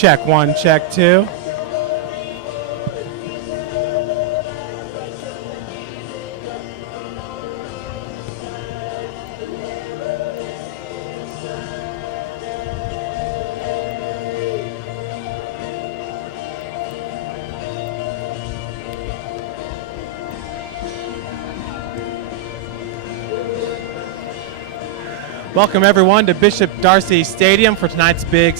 Check one, check two. Welcome everyone to Bishop Darcy Stadium for tonight's big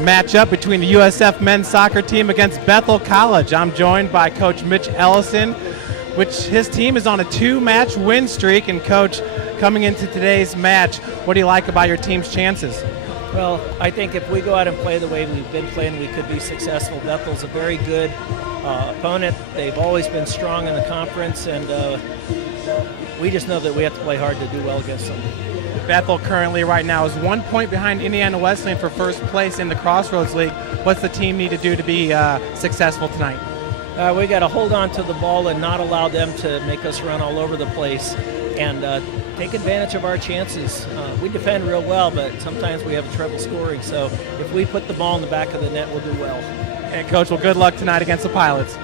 matchup between the USF men's soccer team against Bethel College. I'm joined by Coach Mitch Ellison, which his team is on a 2-match win streak. And Coach, coming into today's match, what do you like about your team's chances? Well, I think if we go out and play the way we've been playing, we could be successful. Bethel's a very good opponent. They've always been strong in the conference, and we just know that we have to play hard to do well against them. Bethel currently right now is 1 point behind Indiana Wesleyan for first place in the Crossroads League. What's the team need to do to be successful tonight? We got to hold on to the ball and not allow them to make us run all over the place, and take advantage of our chances. We defend real well, but sometimes we have trouble scoring. So if we put the ball in the back of the net, we'll do well. And Coach, well, good luck tonight against the Pilots.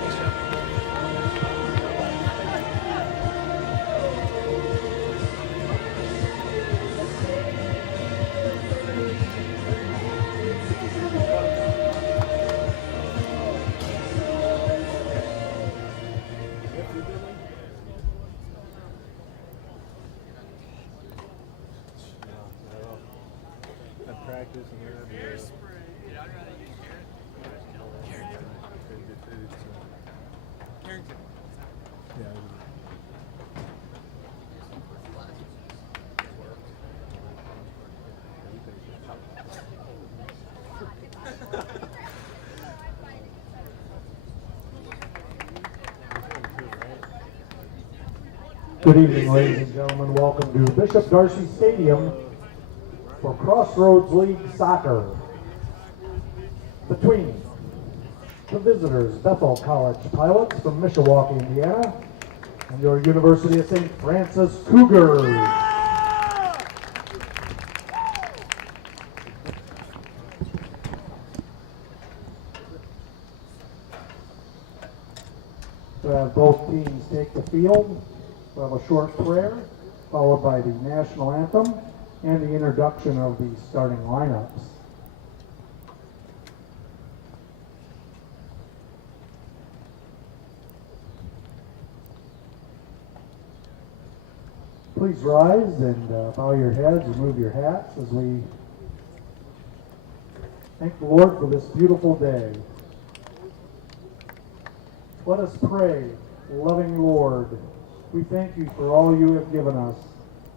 Good evening, ladies and gentlemen. Welcome to Bishop Darcy Stadium for Crossroads League soccer between the visitors, Bethel College Pilots from Mishawaka, Indiana, and your University of St. Francis Cougars. To have both teams take the field, we'll have a short prayer, followed by the national anthem and the introduction of the starting lineups. Please rise and bow your heads, remove your hats as we thank the Lord for this beautiful day. Let us pray. Loving Lord, we thank you for all you have given us,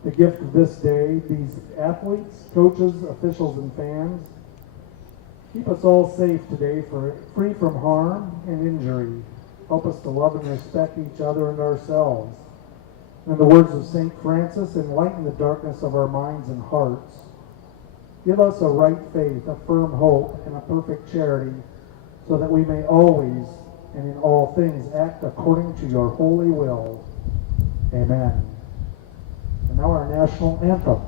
the gift of this day, these athletes, coaches, officials, and fans. Keep us all safe today, free from harm and injury. Help us to love and respect each other and ourselves. In the words of St. Francis, enlighten the darkness of our minds and hearts. Give us a right faith, a firm hope, and a perfect charity, so that we may always and in all things act according to your holy will. Amen. And now our national anthem.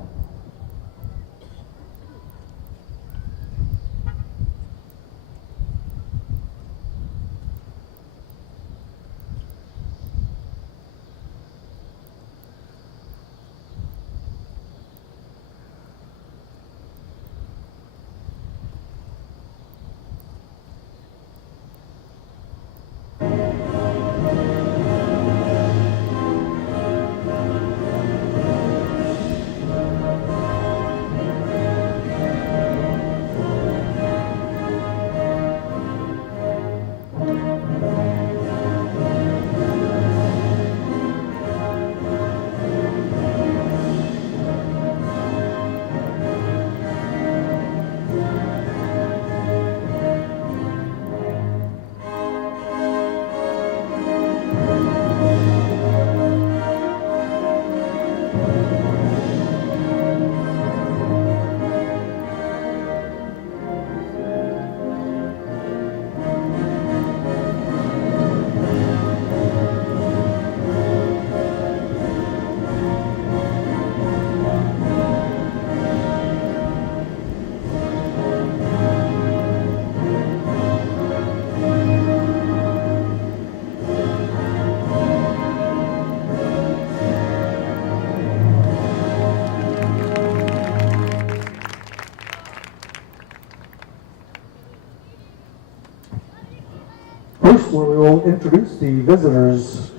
we will introduce the visitors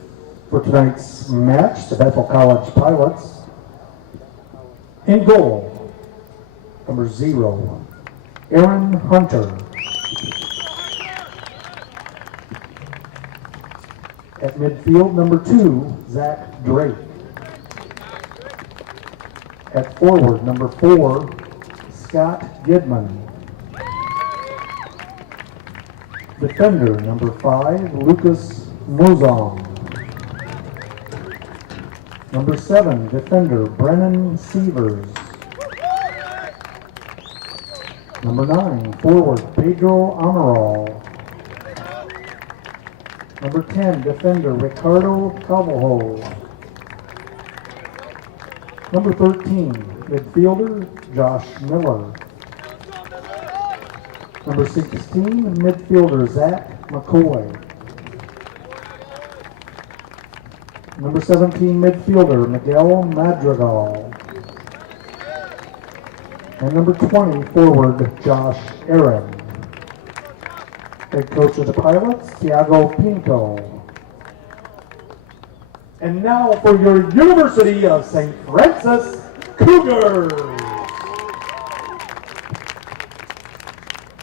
for tonight's match, the Bethel College Pilots. In goal, number 0, Aaron Hunter. At midfield, number 2, Zach Drake. At forward, number 4, Scott Gidman. Defender, number 5, Lucas Mozong. Number 7, defender, Brennan Sievers. Number 9, forward, Pedro Amaral. Number 10, defender, Ricardo Calvajo. Number 13, midfielder, Josh Miller. Number 16, midfielder, Zach McCoy. Number 17, midfielder, Miguel Madrigal. And number 20, forward, Josh Aaron. Head coach of the Pilots, Tiago Pinto. And now for your University of St. Francis Cougars.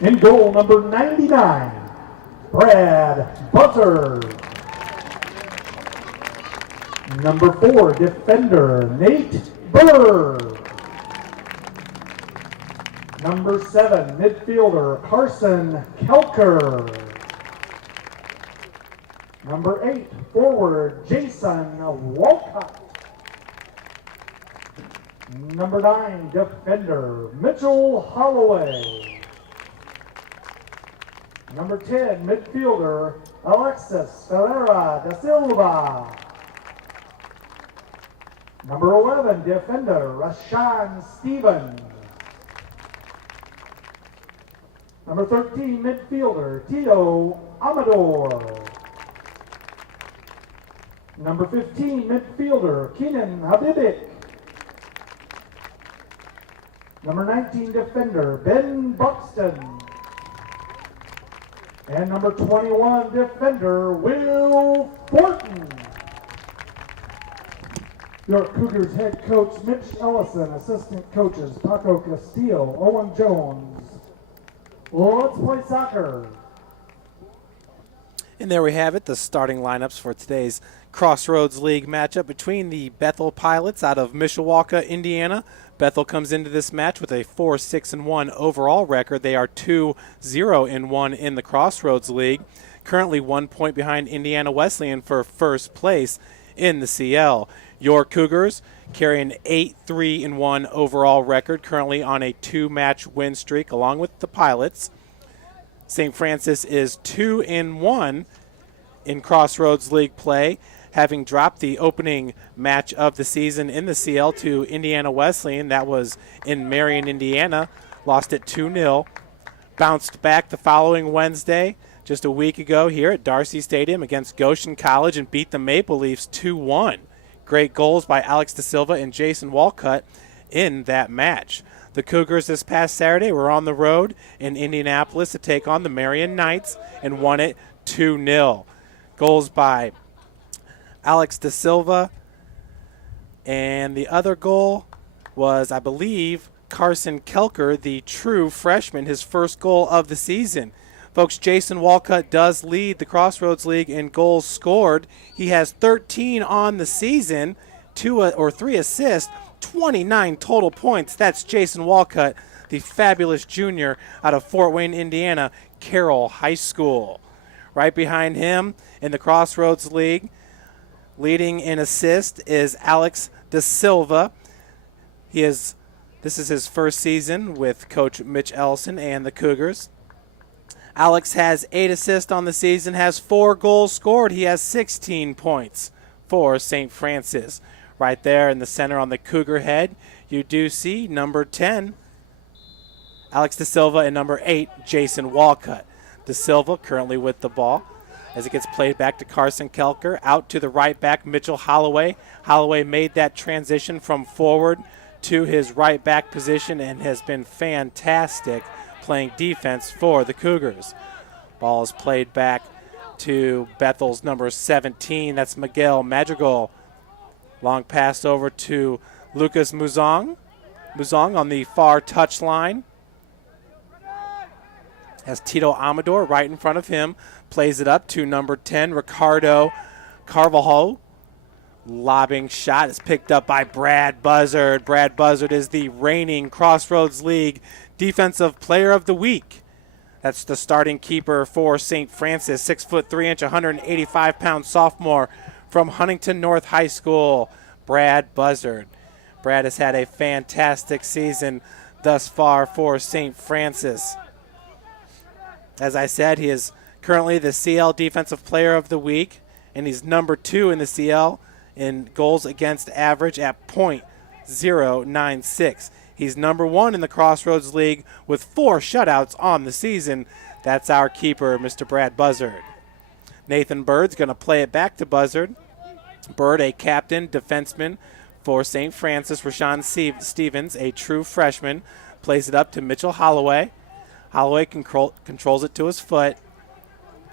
In goal, number 99, Brad Buzzard. Number 4, defender, Nate Burr. Number 7, midfielder, Carson Kelker. Number 8, forward, Jason Walcott. Number 9, defender, Mitchell Holloway. Number 10, midfielder, Alexis Ferreira da Silva. Number 11, defender, Rashawn Stevens. Number 13, midfielder, Tito Amador. Number 15, midfielder, Keenan Habibic. Number 19, defender, Ben Buxton. And number 21, defender, Will Thornton. Your Cougars head coach, Mitch Ellison, assistant coaches, Paco Castillo, Owen Jones. Let's play soccer. And there we have it, the starting lineups for today's Crossroads League matchup between the Bethel Pilots out of Mishawaka, Indiana. Bethel comes into this match with a 4-6-1 overall record. They are 2-0-1 in the Crossroads League. Currently 1 point behind Indiana Wesleyan for first place in the CL. Your Cougars carry an 8-3-1 overall record, currently on a 2-match win streak along with the Pilots. St. Francis is 2-1 in Crossroads League play, having dropped the opening match of the season in the CL to Indiana Wesleyan. That was in Marion, Indiana. Lost it 2-0. Bounced back the following Wednesday, just a week ago, here at Darcy Stadium against Goshen College and beat the Maple Leafs 2-1. Great goals by Alex Da Silva and Jason Walcott in that match. The Cougars this past Saturday were on the road in Indianapolis to take on the Marion Knights and won it 2-0. Goals by Alex Da Silva, and the other goal was, I believe, Carson Kelker, the true freshman, his first goal of the season. Folks, Jason Walcott does lead the Crossroads League in goals scored. He has 13 on the season, 3 assists, 29 total points. That's Jason Walcott, the fabulous junior out of Fort Wayne, Indiana, Carroll High School. Right behind him in the Crossroads League, leading in assist, is Alex Da Silva. This is his first season with Coach Mitch Ellison and the Cougars. Alex has 8 assists on the season, has 4 goals scored. He has 16 points for St. Francis. Right there in the center on the Cougar head, you do see number 10, Alex Da Silva, and number 8, Jason Walcott. Da Silva currently with the ball as it gets played back to Carson Kelker. Out to the right back, Mitchell Holloway. Holloway made that transition from forward to his right back position and has been fantastic playing defense for the Cougars. Ball is played back to Bethel's number 17. That's Miguel Madrigal. Long pass over to Lucas Muzong. Muzong on the far touchline. Has Tito Amador right in front of him. Plays it up to number 10, Ricardo Carvalho. Lobbing shot is picked up by Brad Buzzard. Brad Buzzard is the reigning Crossroads League Defensive Player of the Week. That's the starting keeper for St. Francis, 6'3", 185-pound sophomore from Huntington North High School, Brad Buzzard. Brad has had a fantastic season thus far for St. Francis. As I said, he is currently the CL Defensive Player of the Week, and he's number 2 in the CL in goals against average at .096. He's number 1 in the Crossroads League with 4 shutouts on the season. That's our keeper, Mr. Brad Buzzard. Nathan Bird's going to play it back to Buzzard. Bird, a captain, defenseman for St. Francis. Rashawn Stevens, a true freshman, plays it up to Mitchell Holloway. Holloway controls it to his foot.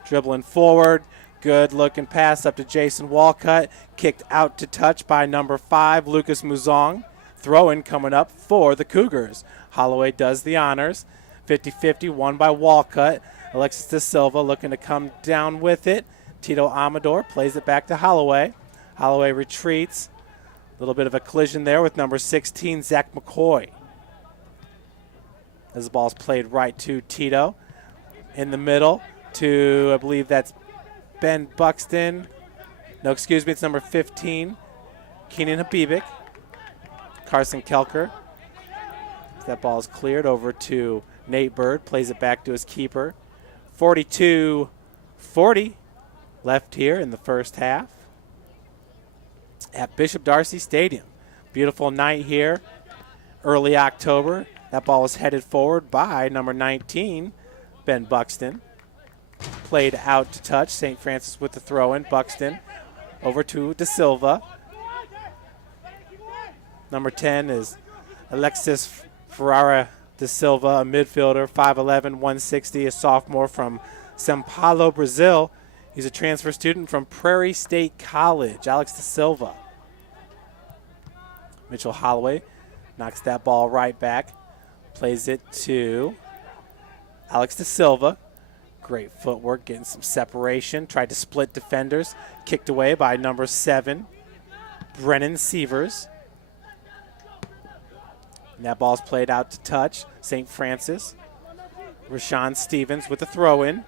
Dribbling forward. Good looking pass up to Jason Walcott. Kicked out to touch by number 5, Lucas Muzong. Throw-in coming up for the Cougars. Holloway does the honors. 50-50, won by Walcott. Alexis De Silva looking to come down with it. Tito Amador plays it back to Holloway. Holloway retreats. A little bit of a collision there with number 16, Zach McCoy. As the ball's played right to Tito. In the middle to, I believe that's Ben Buxton. No, excuse me, it's number 15, Keenan Habibik. Carson Kelker. That ball is cleared over to Nate Bird. Plays it back to his keeper. 42-40 left here in the first half at Bishop Darcy Stadium. Beautiful night here, early October. That ball is headed forward by number 19, Ben Buxton. Played out to touch. St. Francis with the throw-in. Buxton over to De Silva. Number 10 is Alexis Ferreira da Silva, a midfielder, 5'11", 160, a sophomore from São Paulo, Brazil. He's a transfer student from Prairie State College. Alex da Silva. Mitchell Holloway knocks that ball right back. Plays it to Alex da Silva. Great footwork, getting some separation. Tried to split defenders. Kicked away by number 7, Brennan Sievers. And that ball's played out to touch. St. Francis. Rashawn Stevens with the throw-in.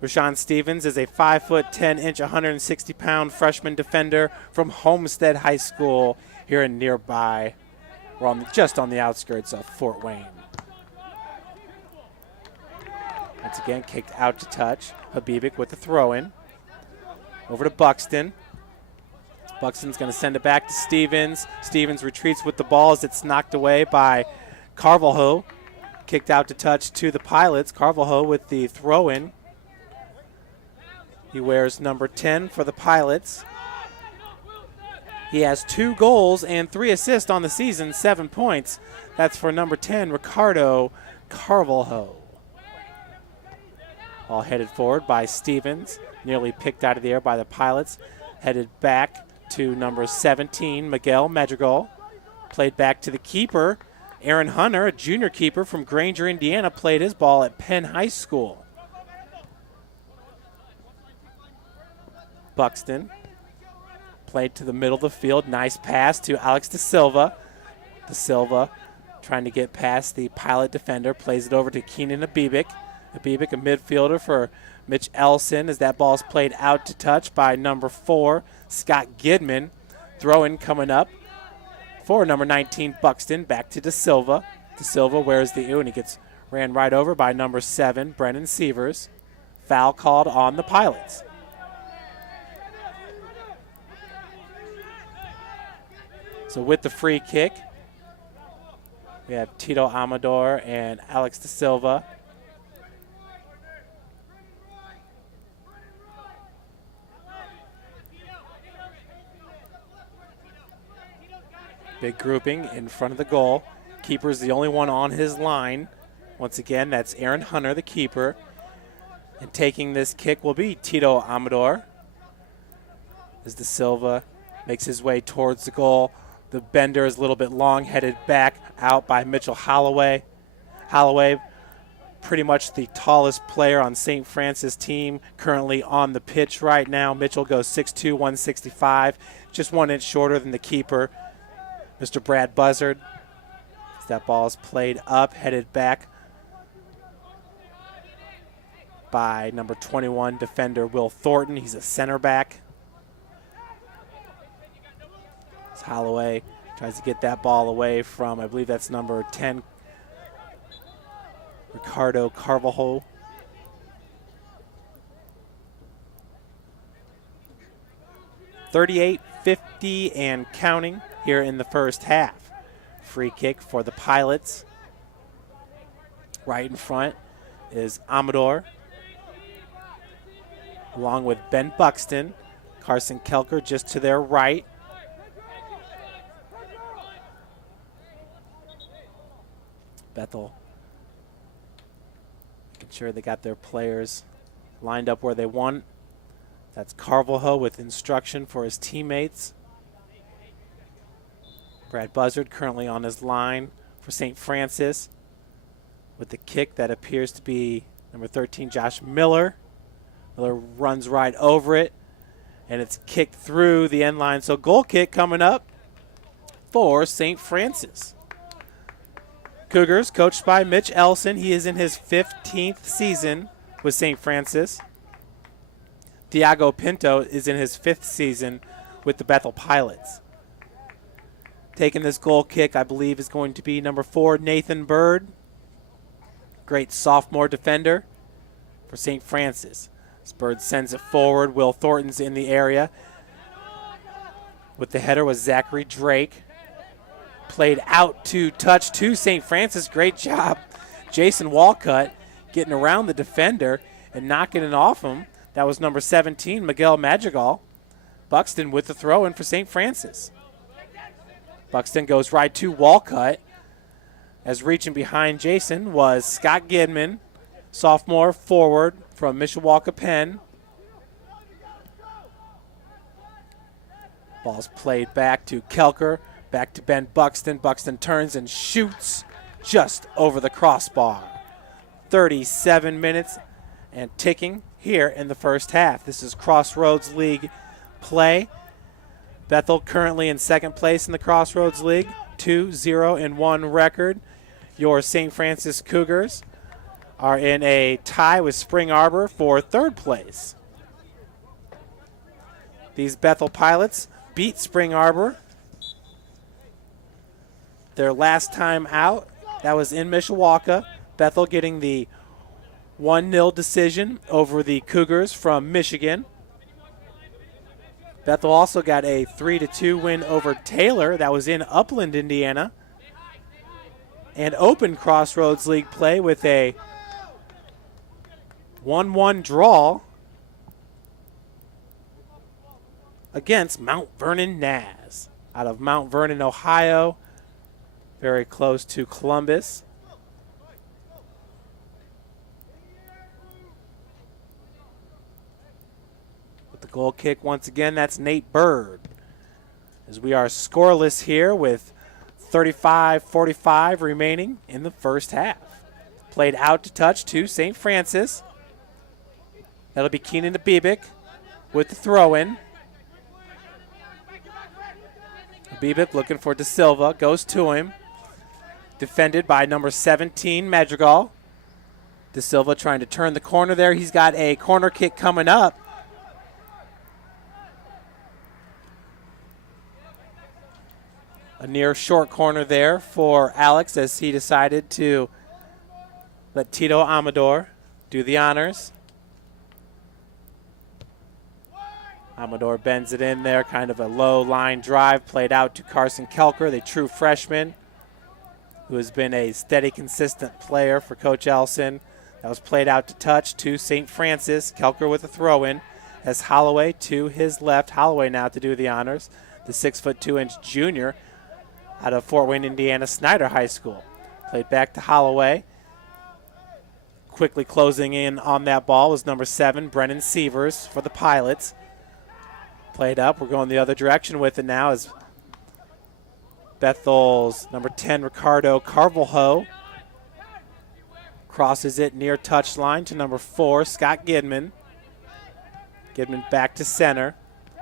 Rashawn Stevens is a 5'10", 160-pound freshman defender from Homestead High School here in nearby. We're just on the outskirts of Fort Wayne. Once again, kicked out to touch. Habibik with the throw-in. Over to Buxton. Buxton's going to send it back to Stevens. Stevens retreats with the ball as it's knocked away by Carvalho. Kicked out to touch to the Pilots. Carvalho with the throw-in. He wears number 10 for the Pilots. He has 2 goals and 3 assists on the season, 7 points. That's for number 10, Ricardo Carvalho. All headed forward by Stevens. Nearly picked out of the air by the Pilots. Headed back to number 17, Miguel Madrigal. Played back to the keeper, Aaron Hunter, a junior keeper from Granger, Indiana, played his ball at Penn High School. Buxton played to the middle of the field. Nice pass to Alex De Silva. De Silva trying to get past the Pilot defender. Plays it over to Keenan Habibik. Habibik, a midfielder for Mitch Ellison, as that ball is played out to touch by number 4, Scott Gidman. Throw-in coming up for number 19, Buxton. Back to De Silva. De Silva wears the U, and he gets ran right over by number 7, Brennan Sievers. Foul called on the Pilots. So with the free kick, we have Tito Amador and Alex De Silva. Big grouping in front of the goal. Keeper's the only one on his line. Once again, that's Aaron Hunter, the keeper. And taking this kick will be Tito Amador. As Da Silva makes his way towards the goal. The bender is a little bit long, headed back out by Mitchell Holloway. Holloway, pretty much the tallest player on St. Francis team, currently on the pitch right now. Mitchell goes 6'2", 165, just 1 inch shorter than the keeper, Mr. Brad Buzzard. As that ball is played up, headed back by number 21 defender Will Thornton. He's a center back. As Holloway tries to get that ball away from, I believe that's number 10, Ricardo Carvalho. .38-50 and counting here in the first half. Free kick for the Pilots. Right in front is Amador, along with Ben Buxton. Carson Kelker just to their right. Bethel making sure they got their players lined up where they want. That's Carvalho with instruction for his teammates. Brad Buzzard currently on his line for St. Francis with the kick that appears to be number 13, Josh Miller. Miller runs right over it, and it's kicked through the end line. So goal kick coming up for St. Francis. Cougars, coached by Mitch Ellison. He is in his 15th season with St. Francis. Thiago Pinto is in his 5th season with the Bethel Pilots. Taking this goal kick, I believe, is going to be number 4, Nathan Bird. Great sophomore defender for St. Francis. As Bird sends it forward, Will Thornton's in the area. With the header was Zachary Drake. Played out to touch to St. Francis. Great job. Jason Walcott getting around the defender and knocking it off him. That was number 17, Miguel Madrigal. Buxton with the throw in for St. Francis. Buxton goes right to Walcott. As reaching behind Jason was Scott Gidman, sophomore forward from Mishawaka Penn. Ball's played back to Kelker. Back to Ben Buxton. Buxton turns and shoots just over the crossbar. 37 minutes and ticking here in the first half. This is Crossroads League play. Bethel currently in second place in the Crossroads League, 2-0-1 record. Your St. Francis Cougars are in a tie with Spring Arbor for third place. These Bethel Pilots beat Spring Arbor their last time out. That was in Mishawaka. Bethel getting the 1-0 decision over the Cougars from Michigan. Bethel also got a 3-2 win over Taylor. That was in Upland, Indiana. And open Crossroads League play with a 1-1 draw against Mount Vernon Naz out of Mount Vernon, Ohio. Very close to Columbus. With the goal kick once again, that's Nate Bird. As we are scoreless here with 35-45 remaining in the first half. Played out to touch to St. Francis. That'll be Keenan Abibic with the throw-in. Abibic looking for Da Silva, goes to him. Defended by number 17, Madrigal. Da Silva trying to turn the corner there. He's got a corner kick coming up. A near short corner there for Alex as he decided to let Tito Amador do the honors. Amador bends it in there, kind of a low line drive, played out to Carson Kelker, the true freshman, who has been a steady, consistent player for Coach Elson. That was played out to touch to St. Francis. Kelker with a throw-in as Holloway to his left. Holloway now to do the honors. The 6'2" junior out of Fort Wayne, Indiana, Snyder High School. Played back to Holloway. Quickly closing in on that ball was number 7, Brennan Sievers for the Pilots. Played up. We're going the other direction with it now as Bethel's number 10, Ricardo Carvalho, crosses it near touchline to number 4, Scott Gidman. Gidman back to center.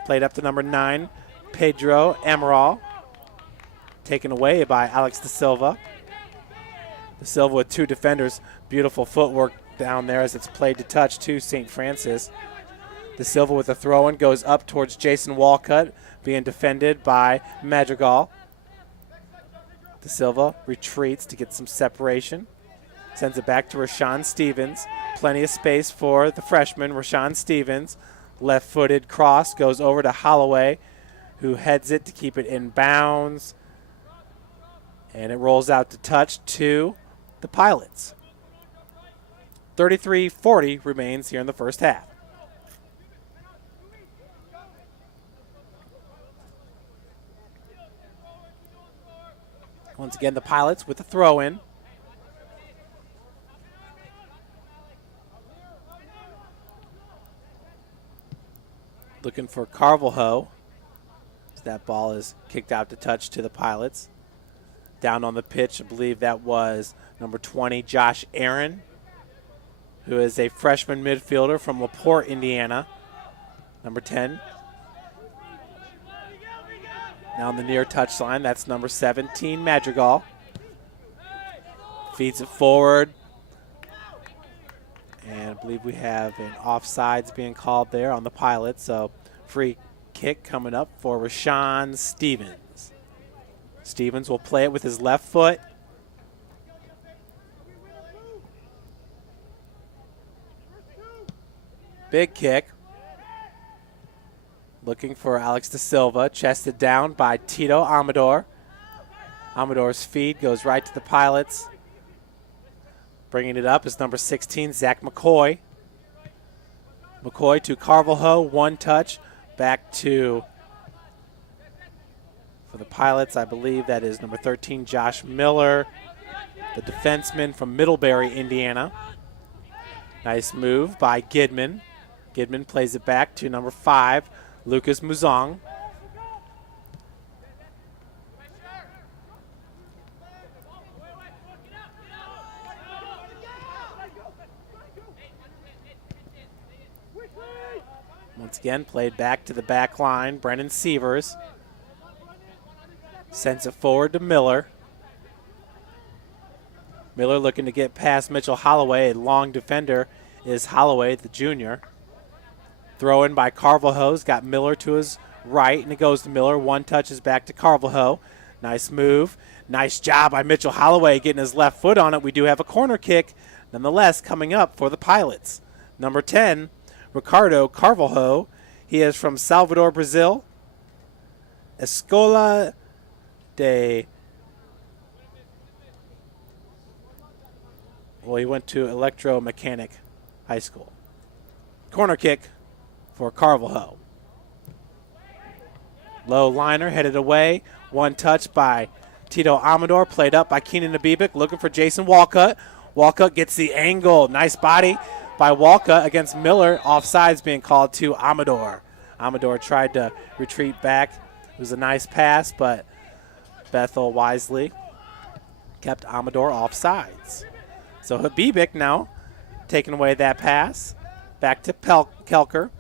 Played up to number 9, Pedro Amaral. Taken away by Alex Da Silva. Da Silva with 2 defenders. Beautiful footwork down there as it's played to touch to St. Francis. Da Silva with a throw-in goes up towards Jason Walcott, being defended by Madrigal. Da Silva retreats to get some separation. Sends it back to Rashawn Stevens. Plenty of space for the freshman, Rashawn Stevens. Left-footed cross goes over to Holloway, who heads it to keep it in bounds. And it rolls out to touch to the Pilots. 33-40 remains here in the first half. Once again, the Pilots with a throw-in. Looking for Carvalho. That ball is kicked out to touch to the Pilots. Down on the pitch, I believe that was number 20, Josh Aaron, who is a freshman midfielder from LaPorte, Indiana. Number 10. Now on the near touchline, that's number 17, Madrigal. Feeds it forward. And I believe we have an offsides being called there on the Pilots. So free kick coming up for Rashawn Stevens. Stevens will play it with his left foot. Big kick. Looking for Alex Da Silva. Chested down by Tito Amador. Amador's feed goes right to the Pilots. Bringing it up is number 16, Zach McCoy. McCoy to Carvalho, 1 touch. Back to, for the Pilots, I believe that is number 13, Josh Miller, the defenseman from Middlebury, Indiana. Nice move by Gidman. Gidman plays it back to number 5, Lucas Muzong. Once again, played back to the back line. Brennan Sievers sends it forward to Miller. Miller looking to get past Mitchell Holloway. A long defender is Holloway, the junior. Throw in by Carvalho's got Miller to his right, and it goes to Miller. 1 touch is back to Carvalho. Nice move. Nice job by Mitchell Holloway getting his left foot on it. We do have a corner kick, nonetheless, coming up for the Pilots. Number 10, Ricardo Carvalho. He is from Salvador, Brazil. Escola de... Well, he went to Electromechanic High School. Corner kick for Carvalho. Low liner headed away. 1 touch by Tito Amador. Played up by Keenan Abibic. Looking for Jason Walcott. Walcott gets the angle. Nice body by Walcott against Miller. Offsides being called to Amador. Amador tried to retreat back. It was a nice pass, but Bethel wisely kept Amador offsides. So Habibic now taking away that pass. Back to Kelker.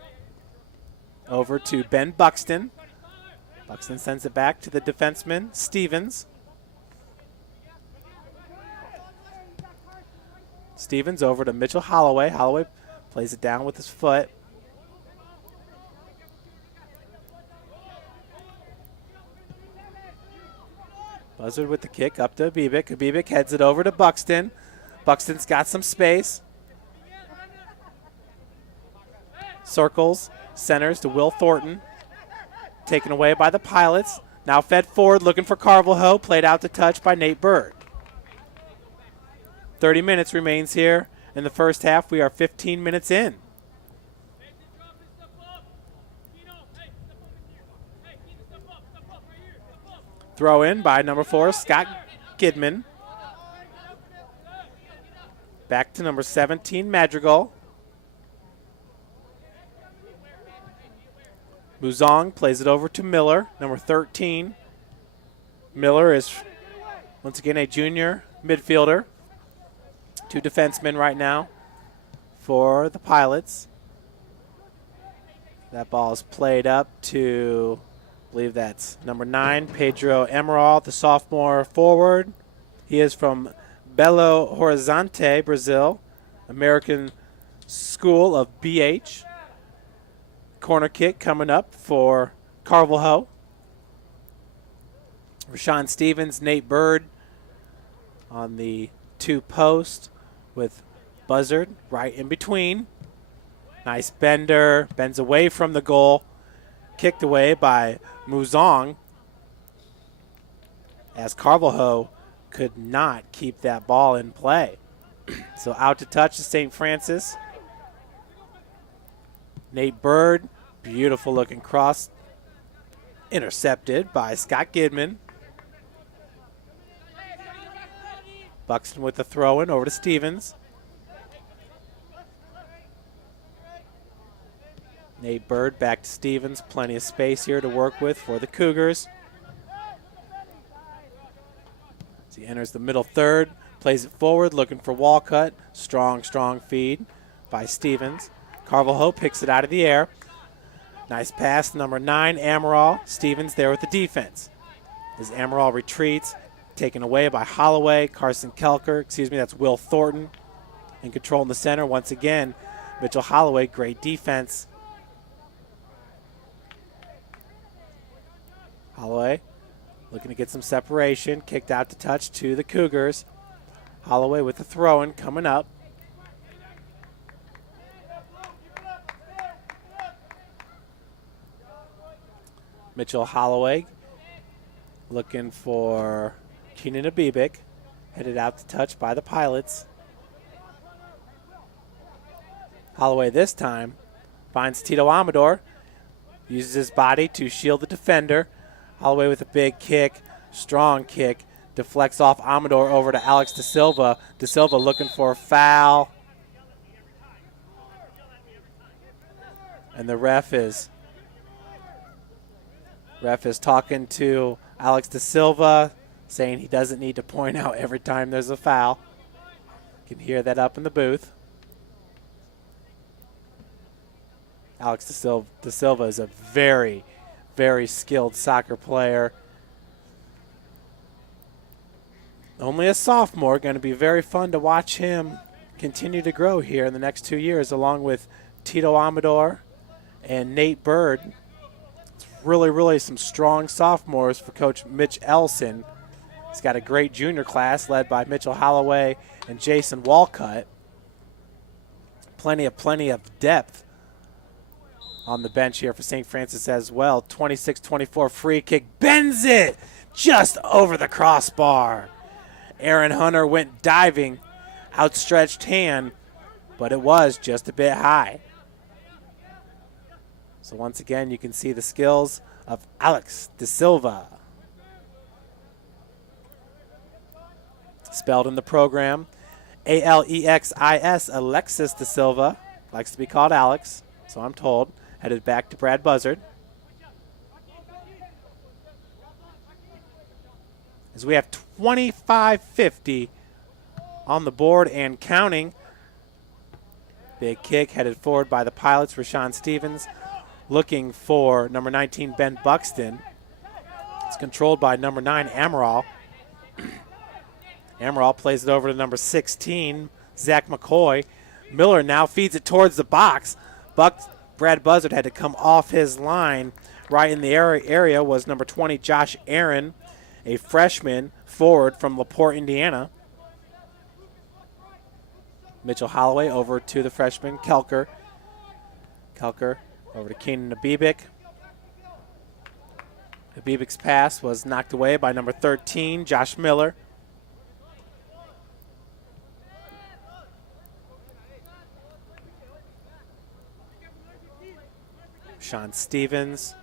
Over to Ben Buxton. Buxton sends it back to the defenseman, Stevens. Stevens over to Mitchell Holloway. Holloway plays it down with his foot. Buzzard with the kick up to Abibic. Abibic heads it over to Buxton. Buxton's got some space. Circles, centers to Will Thornton. Taken away by the Pilots. Now fed forward, looking for Carvalho. Played out to touch by Nate Bird. 30 minutes remains here in the first half. We are 15 minutes in. Throw in by number 4, Scott Gidman. Back to number 17, Madrigal. Muzong plays it over to Miller, number 13. Miller is once again a junior midfielder. 2 defensemen right now for the Pilots. That ball is played up to, I believe that's number 9, Pedro Emerald, the sophomore forward. He is from Belo Horizonte, Brazil, American School of BH. Corner kick coming up for Carvalho. Rashawn Stevens, Nate Bird on the 2 post with Buzzard right in between. Nice bender, bends away from the goal. Kicked away by Muzong as Carvalho could not keep that ball in play. So out to touch to St. Francis. Nate Bird, beautiful looking cross, intercepted by Scott Gidman. Buxton with the throw in over to Stevens. Nate Bird back to Stevens, plenty of space here to work with for the Cougars. As he enters the middle third, plays it forward, looking for Walcott. Strong feed by Stevens. Carvalho picks it out of the air. Nice pass, number 9, Amaral. Stevens there with the defense. As Amaral retreats, taken away by Holloway. Carson Kelker, that's Will Thornton in control in the center. Once again, Mitchell Holloway, great defense. Holloway looking to get some separation. Kicked out to touch to the Cougars. Holloway with the throw-in coming up. Mitchell Holloway looking for Keenan Abibik. Headed out to touch by the Pilots. Holloway this time finds Tito Amador. Uses his body to shield the defender. Holloway with a big kick, strong kick. Deflects off Amador over to Alex De Silva. De Silva looking for a foul. And the ref is talking to Alex De Silva, saying he doesn't need to point out every time there's a foul. You can hear that up in the booth. Alex De Silva is a very, very skilled soccer player. Only a sophomore, going to be very fun to watch him continue to grow here in the next 2 years, along with Tito Amador and Nate Bird. It's really, really some strong sophomores for Coach Mitch Ellison. He's got a great junior class led by Mitchell Holloway and Jason Walcott. Plenty of depth on the bench here for St. Francis as well. 26-24 free kick, bends it just over the crossbar. Aaron Hunter went diving, outstretched hand, but it was just a bit high. So once again, you can see the skills of Alex De Silva. Spelled in the program, Alexis, Alexis De Silva. Likes to be called Alex, so I'm told. Headed back to Brad Buzzard. As we have 25-50 on the board and counting. Big kick headed forward by the Pilots. Rashawn Stevens looking for number 19, Ben Buxton. It's controlled by number 9, Amaral. Amaral plays it over to number 16, Zach McCoy. Miller now feeds it towards the box. Brad Buzzard had to come off his line. Right in the area was number 20, Josh Aaron, a freshman forward from LaPorte, Indiana. Mitchell Holloway over to the freshman, Kelker. Kelker over to Keenan Abibik. Abibik's pass was knocked away by number 13, Josh Miller. Sean Stevens.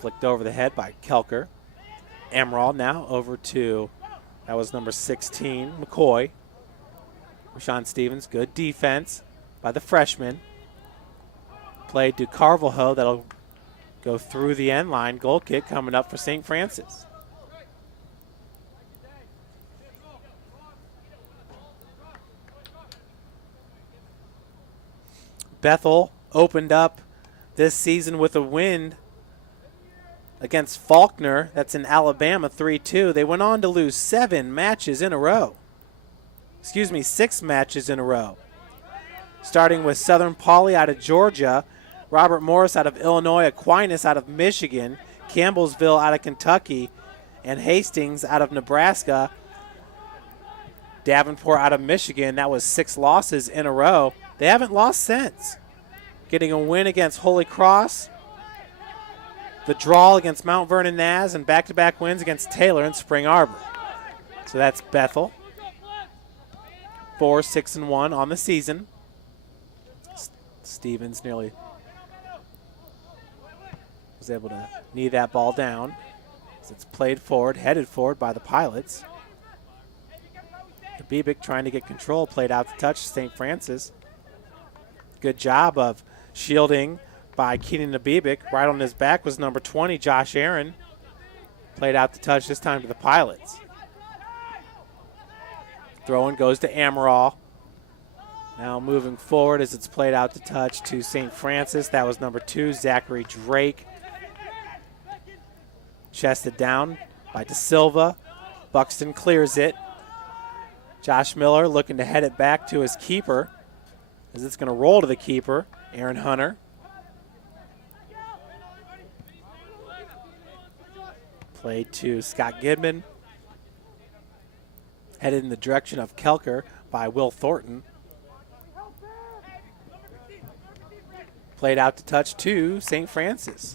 Flicked over the head by Kelker. Amaral now over to, that was number 16, McCoy. Rashawn Stevens, good defense by the freshman. Played to Carvalho, that'll go through the end line. Goal kick coming up for St. Francis. Bethel opened up this season with a win against Faulkner. That's in Alabama, 3-2. They went on to lose 6 matches in a row. Starting with Southern Poly out of Georgia, Robert Morris out of Illinois, Aquinas out of Michigan, Campbellsville out of Kentucky, and Hastings out of Nebraska. Davenport out of Michigan. That was 6 losses in a row. They haven't lost since. Getting a win against Holy Cross, the draw against Mount Vernon Naz, and back-to-back wins against Taylor and Spring Arbor. So that's Bethel. 4-6-1 on the season. Stevens nearly was able to knee that ball down as it's played forward, headed forward by the Pilots. Bebick trying to get control, played out to touch St. Francis. Good job of shielding by Keenan Nabibic. Right on his back was number 20, Josh Aaron. Played out to touch, this time to the Pilots. Throw-in goes to Amaral. Now moving forward as it's played out to touch to St. Francis. That was number 2, Zachary Drake. Chested down by De Silva. Buxton clears it. Josh Miller looking to head it back to his keeper as it's going to roll to the keeper, Aaron Hunter. Play to Scott Gidman. Headed in the direction of Kelker by Will Thornton. Played out to touch to St. Francis.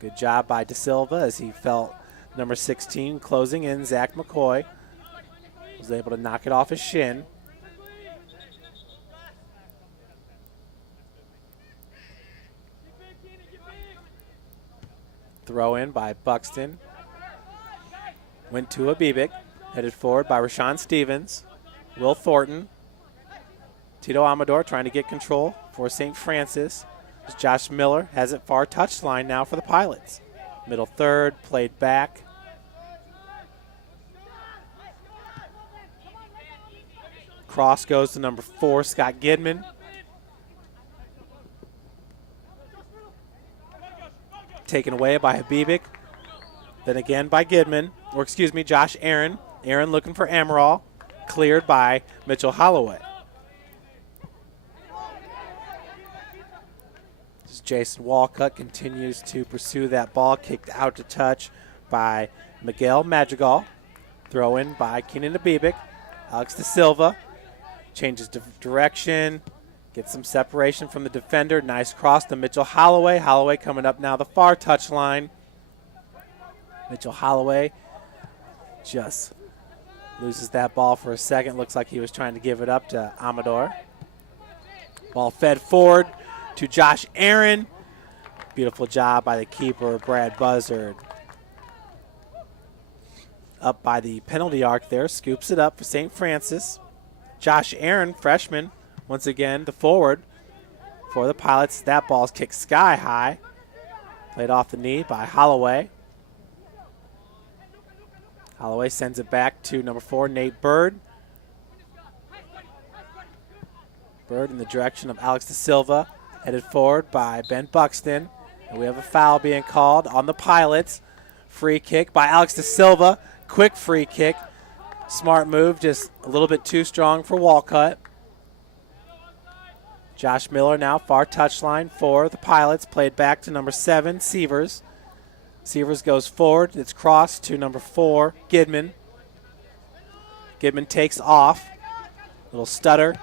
Good job by De Silva as he felt number 16 closing in, Zach McCoy. Was able to knock it off his shin. Throw in by Buxton. Went to Abibic. Headed forward by Rashawn Stevens. Will Thornton. Tito Amador trying to get control for St. Francis. Josh Miller has it far touchline now for the Pilots. Middle third, played back. Cross goes to number 4, Scott Gidman. Taken away by Habibic. Then again by Gidman, or excuse me, Josh Aaron. Aaron looking for Amaral. Cleared by Mitchell Holloway. As Jason Walcott continues to pursue that ball, kicked out to touch by Miguel Madrigal. Throw in by Keenan Habibic. Alex De Silva. Changes direction, gets some separation from the defender. Nice cross to Mitchell Holloway. Holloway coming up now the far touchline. Mitchell Holloway just loses that ball for a second. Looks like he was trying to give it up to Amador. Ball fed forward to Josh Aaron. Beautiful job by the keeper, Brad Buzzard. Up by the penalty arc there, scoops it up for St. Francis. Josh Aaron, freshman, once again the forward for the Pilots. That ball's kicked sky high. Played off the knee by Holloway. Holloway sends it back to number 4, Nate Bird. Bird in the direction of Alex De Silva. Headed forward by Ben Buxton. And we have a foul being called on the Pilots. Free kick by Alex De Silva. Quick free kick. Smart move, just a little bit too strong for Walcott. Josh Miller now far touchline for the Pilots. Played back to number 7, Sievers. Sievers goes forward. It's crossed to number 4, Gidman. Gidman takes off. Little stutter.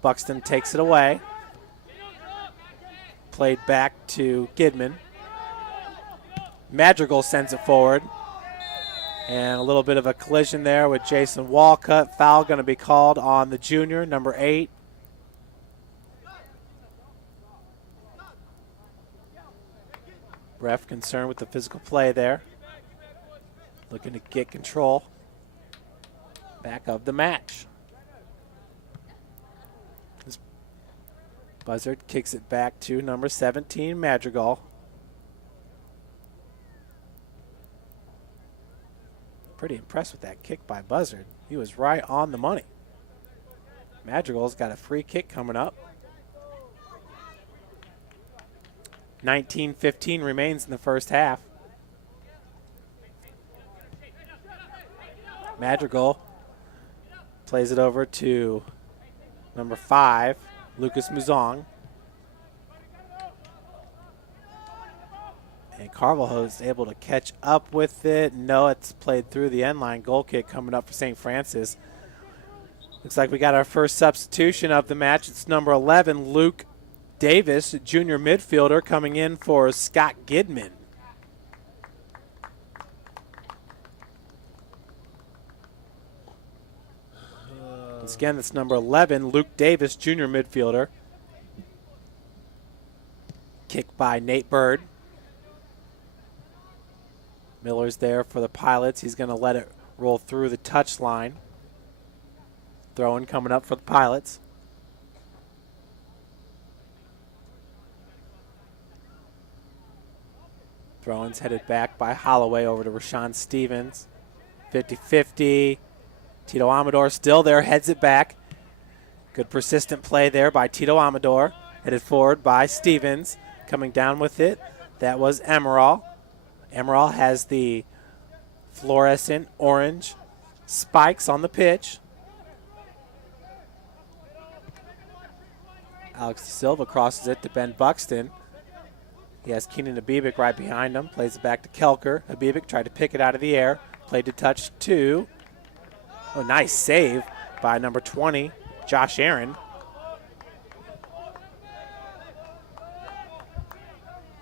Buxton takes it away. Played back to Gidman. Madrigal sends it forward. And a little bit of a collision there with Jason Walcott. Foul going to be called on the junior, number 8. Ref concerned with the physical play there. Looking to get control back of the match. This Buzzard kicks it back to number 17, Madrigal. Pretty impressed with that kick by Buzzard. He was right on the money. Madrigal's got a free kick coming up. 19-15 remains in the first half. Madrigal plays it over to number 5, Lucas Muzong. And Carvalho is able to catch up with it. No, it's played through the end line. Goal kick coming up for St. Francis. Looks like we got our first substitution of the match. It's number 11, Luke Davis, junior midfielder, coming in for Scott Gidman. Once again, that's number 11, Luke Davis, junior midfielder. Kick by Nate Bird. Miller's there for the Pilots. He's going to let it roll through the touchline. Throw-in coming up for the Pilots. Throw-in's headed back by Holloway over to Rashawn Stevens. 50-50. Tito Amador still there, heads it back. Good persistent play there by Tito Amador. Headed forward by Stevens. Coming down with it, that was Emerald. Emerald has the fluorescent orange spikes on the pitch. Alex Silva crosses it to Ben Buxton. He has Keenan Habibik right behind him. Plays it back to Kelker. Habibik tried to pick it out of the air. Played to touch 2. Oh, nice save by number 20, Josh Aaron.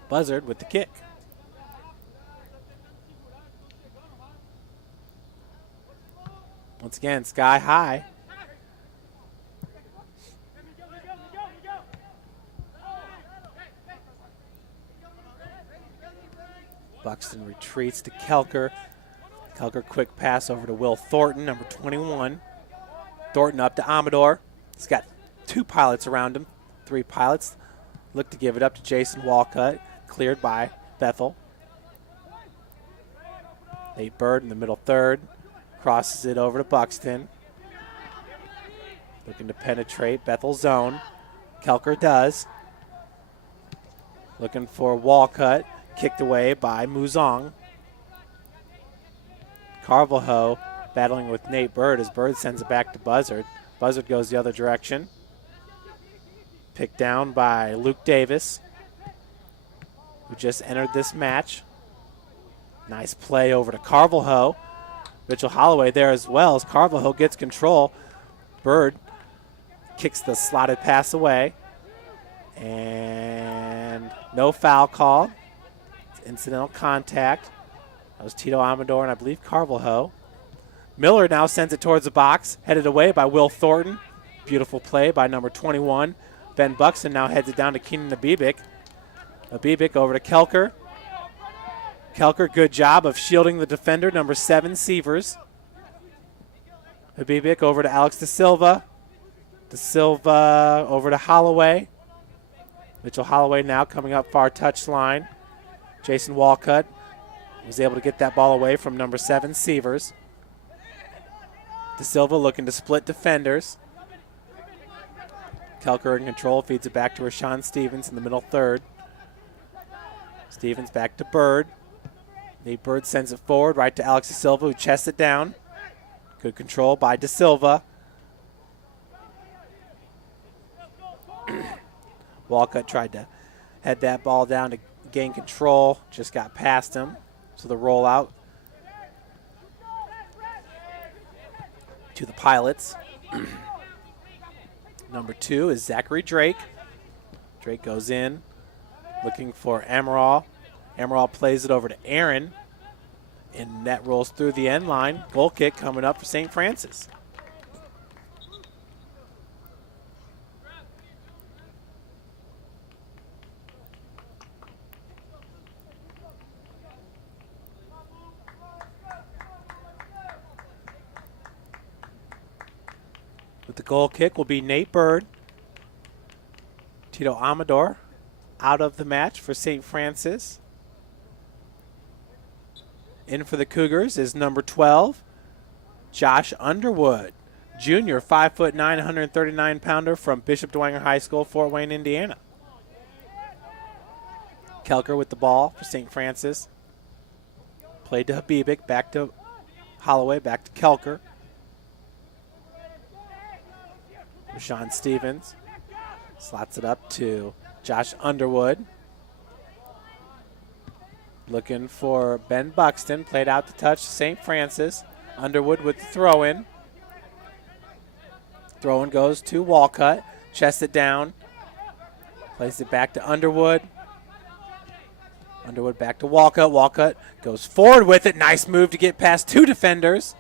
Buzzard with the kick. Once again, sky high. Buxton retreats to Kelker. Kelker quick pass over to Will Thornton, number 21. Thornton up to Amador. He's got 2 Pilots around him. 3 Pilots. Look to give it up to Jason Walcott. Cleared by Bethel. Nate Bird in the middle third. Crosses it over to Buxton. Looking to penetrate Bethel zone. Kelker does. Looking for Walcott. Kicked away by Muzong. Carvalho battling with Nate Bird as Bird sends it back to Buzzard. Buzzard goes the other direction. Picked down by Luke Davis, who just entered this match. Nice play over to Carvalho. Mitchell Holloway there as well as Carvalho gets control. Bird kicks the slotted pass away. And no foul call. It's incidental contact. That was Tito Amador and I believe Carvalho. Miller now sends it towards the box, headed away by Will Thornton. Beautiful play by number 21. Ben Buxton now heads it down to Keenan Habibik. Habibik over to Kelker. Kelker, good job of shielding the defender, number 7, Sievers. Habibik over to Alex De Silva. De Silva over to Holloway. Mitchell Holloway now coming up far touchline. Jason Walcott was able to get that ball away from number 7, Sievers. De Silva looking to split defenders. Kelker in control, feeds it back to Rashawn Stevens in the middle third. Stevens back to Bird. Nate Bird sends it forward right to Alex De Silva, who chests it down. Good control by De Silva. Walcott tried to head that ball down to gain control, just got past him. So the rollout to the Pilots. Number 2 is Zachary Drake. Drake goes in, looking for Amaral. Amaral plays it over to Aaron, and that rolls through the end line. Goal kick coming up for St. Francis. With the goal kick will be Nate Bird. Tito Amador out of the match for St. Francis. In for the Cougars is number 12, Josh Underwood, junior, 5'9", 139-pounder from Bishop Dwenger High School, Fort Wayne, Indiana. Kelker with the ball for St. Francis. Played to Habibik, back to Holloway, back to Kelker. Rashawn Stevens slots it up to Josh Underwood. Looking for Ben Buxton, played out to touch St. Francis. Underwood with the throw-in. Throw-in goes to Walcott, chests it down, plays it back to Underwood. Underwood back to Walcott. Walcott goes forward with it. Nice move to get past two defenders.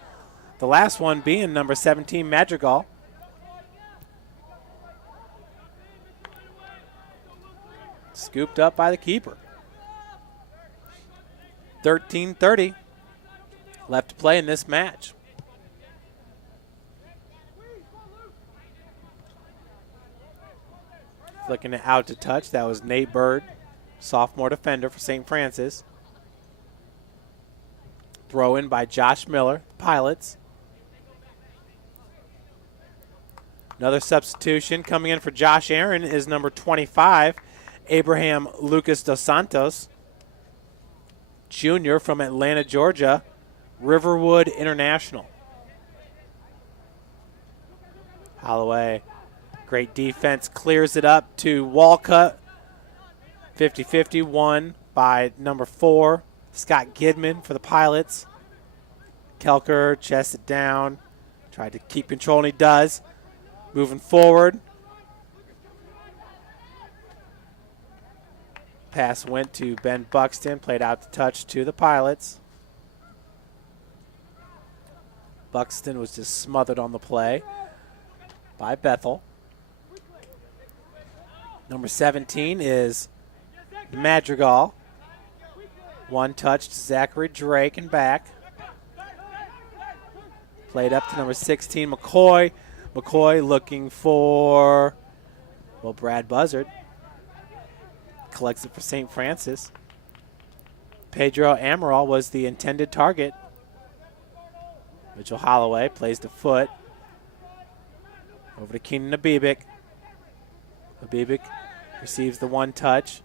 The last one being number 17, Madrigal. Scooped up by the keeper. 13:30 left to play in this match. Flicking it out to touch. That was Nate Bird, sophomore defender for St. Francis. Throw in by Josh Miller, Pilots. Another substitution coming in for Josh Aaron is number 25, Abraham Lucas dos Santos, junior from Atlanta, Georgia, Riverwood International. Holloway, great defense, clears it up to Walcott. 50-50 won by number 4, Scott Gidman for the Pilots. Kelker chests it down, tried to keep control, and he does. Moving forward. Pass went to Ben Buxton, played out the touch to the Pilots. Buxton was just smothered on the play by Bethel. Number 17 is Madrigal. One touch to Zachary Drake and back. Played up to number 16, McCoy. McCoy looking for, well, Brad Buzzard. Collects it for St. Francis. Pedro Amaral was the intended target. Mitchell Holloway plays the foot. Over to Keenan Habibik. Habibik receives the one touch.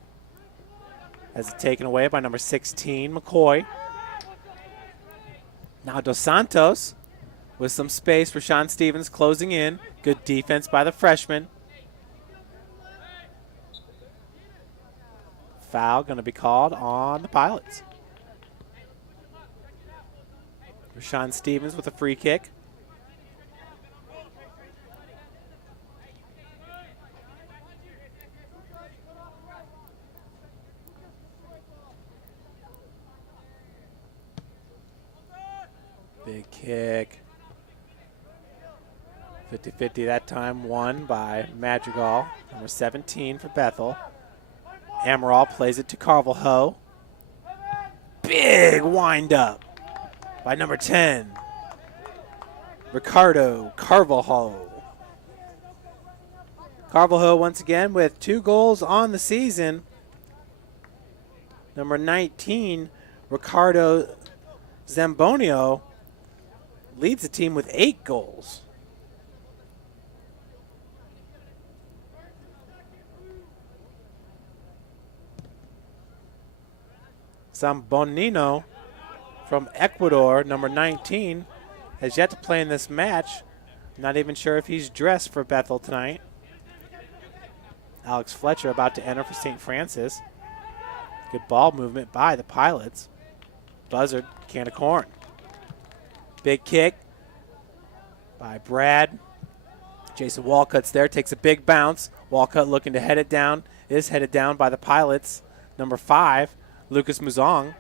Has it taken away by number 16, McCoy. Now Dos Santos with some space for Sean Stevens closing in. Good defense by the freshman. Foul going to be called on the Pilots. Rashawn Stevens with a free kick. Big kick. 50-50 that time, won by Madrigal, number 17 for Bethel. Amaral plays it to Carvalho. Big wind up by number 10, Ricardo Carvalho. Carvalho once again with 2 goals on the season. Number 19, Ricardo Zambonio, leads the team with 8 goals. Zambonino from Ecuador, number 19, has yet to play in this match. Not even sure if he's dressed for Bethel tonight. Alex Fletcher about to enter for St. Francis. Good ball movement by the Pilots. Buzzard, can of corn. Big kick by Brad. Jason Walcott's there, takes a big bounce. Walcott looking to head it down. Is headed down by the Pilots. Number 5, Lucas Muzong.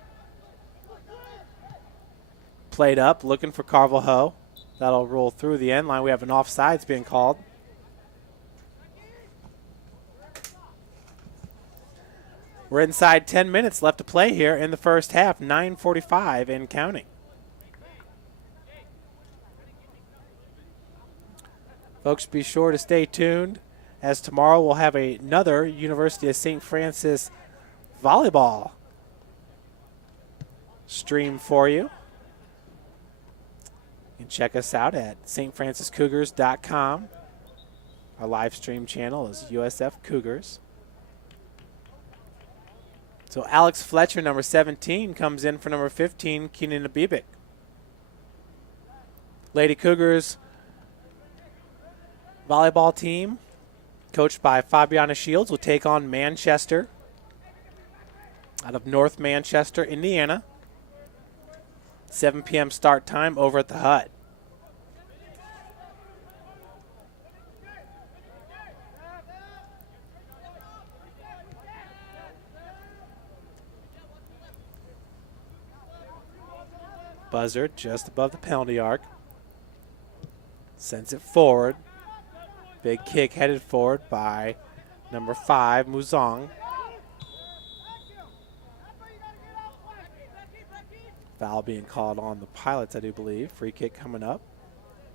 Played up, looking for Carvalho. That'll roll through the end line. We have an offsides being called. We're inside 10 minutes left to play here in the first half, 9:45 and counting. Folks, be sure to stay tuned, as tomorrow we'll have another University of St. Francis volleyball stream for you. You can check us out at stfranciscougars.com. Our live stream channel is USF Cougars. So Alex Fletcher, number 17, comes in for number 15, Keenan Abibic. Lady Cougars volleyball team, coached by Fabiana Shields, will take on Manchester out of North Manchester, Indiana. 7 p.m. start time over at the Hut. Buzzer just above the penalty arc. Sends it forward. Big kick headed forward by number 5, Muzong. Foul being called on the Pilots, I do believe. Free kick coming up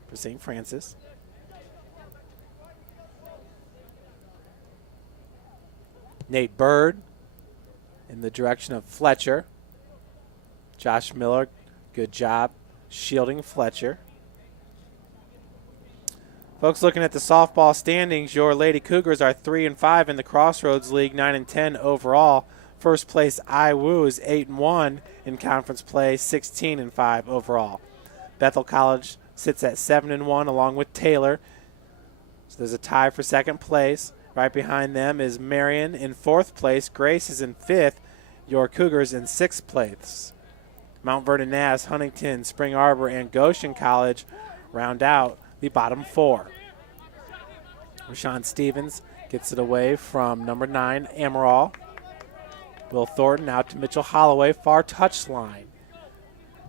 for St. Francis. Nate Bird in the direction of Fletcher. Josh Miller, good job shielding Fletcher. Folks, looking at the softball standings, your Lady Cougars are 3-5 in the Crossroads League, 9-10 overall. First place IWU is 8-1 in conference play, 16-5 overall. Bethel College sits at 7-1 along with Taylor. So there's a tie for second place. Right behind them is Marion in 4th place. Grace is in 5th. Your Cougars in 6th place. Mount Vernon Nass, Huntington, Spring Arbor, and Goshen College round out the bottom 4. Rashawn Stevens gets it away from number 9, Amaral. Will Thornton out to Mitchell Holloway, far touch line.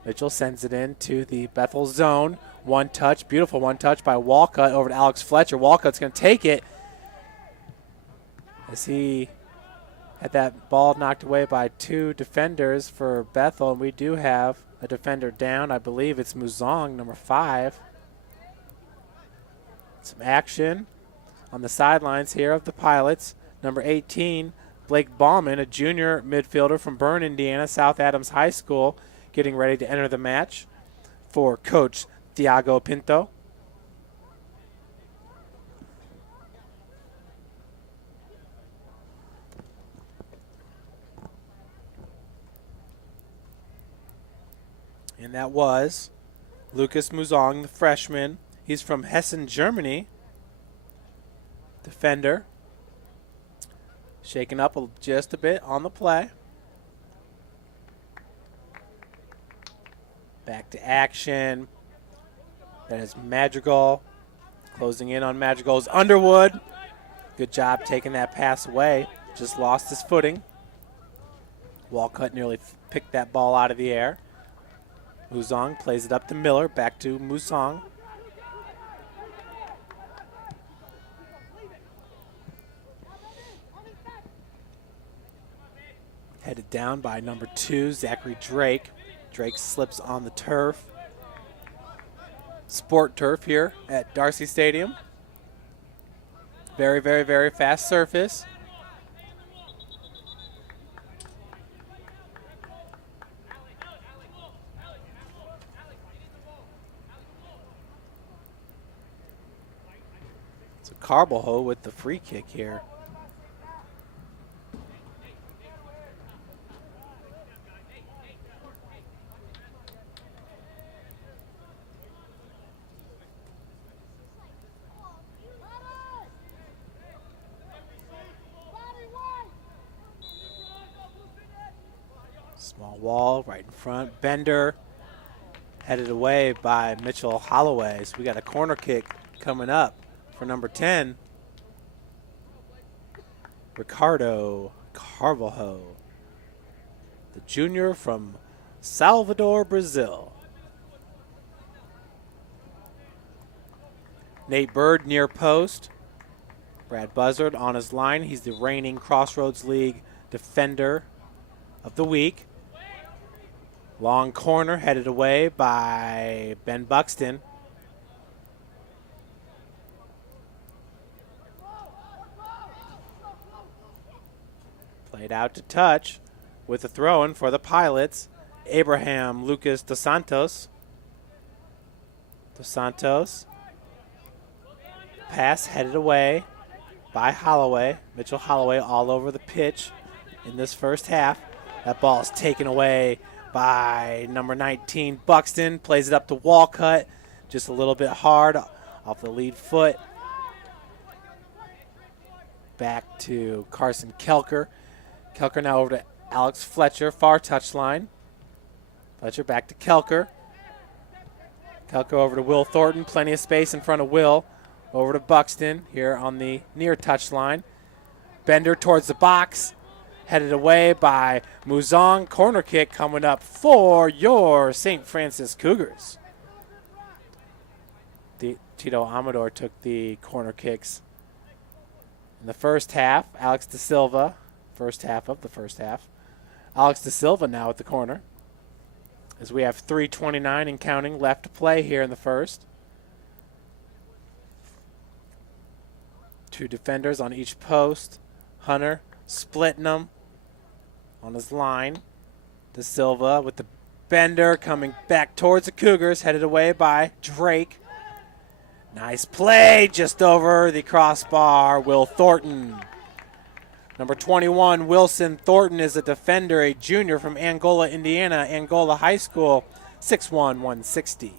Mitchell sends it in to the Bethel zone. One touch, beautiful one touch by Walcott over to Alex Fletcher. Walcott's going to take it as he had that ball knocked away by 2 defenders for Bethel, and we do have a defender down. I believe it's Muzong, number 5. Some action on the sidelines here of the Pilots. Number 18, Blake Bauman, a junior midfielder from Bern, Indiana, South Adams High School, getting ready to enter the match for Coach Thiago Pinto. And that was Lucas Muzong, the freshman. He's from Hessen, Germany. Defender. Shaken up just a bit on the play. Back to action. That is Madrigal. Closing in on Madrigal's Underwood. Good job taking that pass away. Just lost his footing. Walcott nearly picked that ball out of the air. Muzong plays it up to Miller. Back to Muzong. Headed down by number 2, Zachary Drake. Drake slips on the turf. Sport turf here at Darcy Stadium. Very, very, very fast surface. So Carboho with the free kick here. Small wall right in front. Bender headed away by Mitchell Holloway. So we got a corner kick coming up for number 10, Ricardo Carvalho, the junior from Salvador, Brazil. Nate Bird near post. Brad Buzzard on his line. He's the reigning Crossroads League Defender of the Week. Long corner headed away by Ben Buxton. Played out to touch with the throw-in for the Pilots. Abraham Lucas Dos Santos. Dos Santos. Pass headed away by Holloway. Mitchell Holloway all over the pitch in this first half. That ball is taken away by number 19, Buxton. Plays it up to Walcott. Just a little bit hard off the lead foot. Back to Carson Kelker. Kelker now over to Alex Fletcher, far touchline. Fletcher back to Kelker. Kelker over to Will Thornton. Plenty of space in front of Will. Over to Buxton here on the near touchline. Bender towards the box. Headed away by Muzong. Corner kick coming up for your St. Francis Cougars. Tito Amador took the corner kicks in the first half. Alex Da Silva, first half of the first half. Alex Da Silva now at the corner, as we have 3:29 and counting left to play here in the first. Two defenders on each post. Hunter splitting them on his line. Da Silva with the bender coming back towards the Cougars, headed away by Drake. Nice play just over the crossbar. Will Thornton. Number 21, Wilson Thornton, is a defender, a junior from Angola, Indiana, Angola High School, 6'1", 160.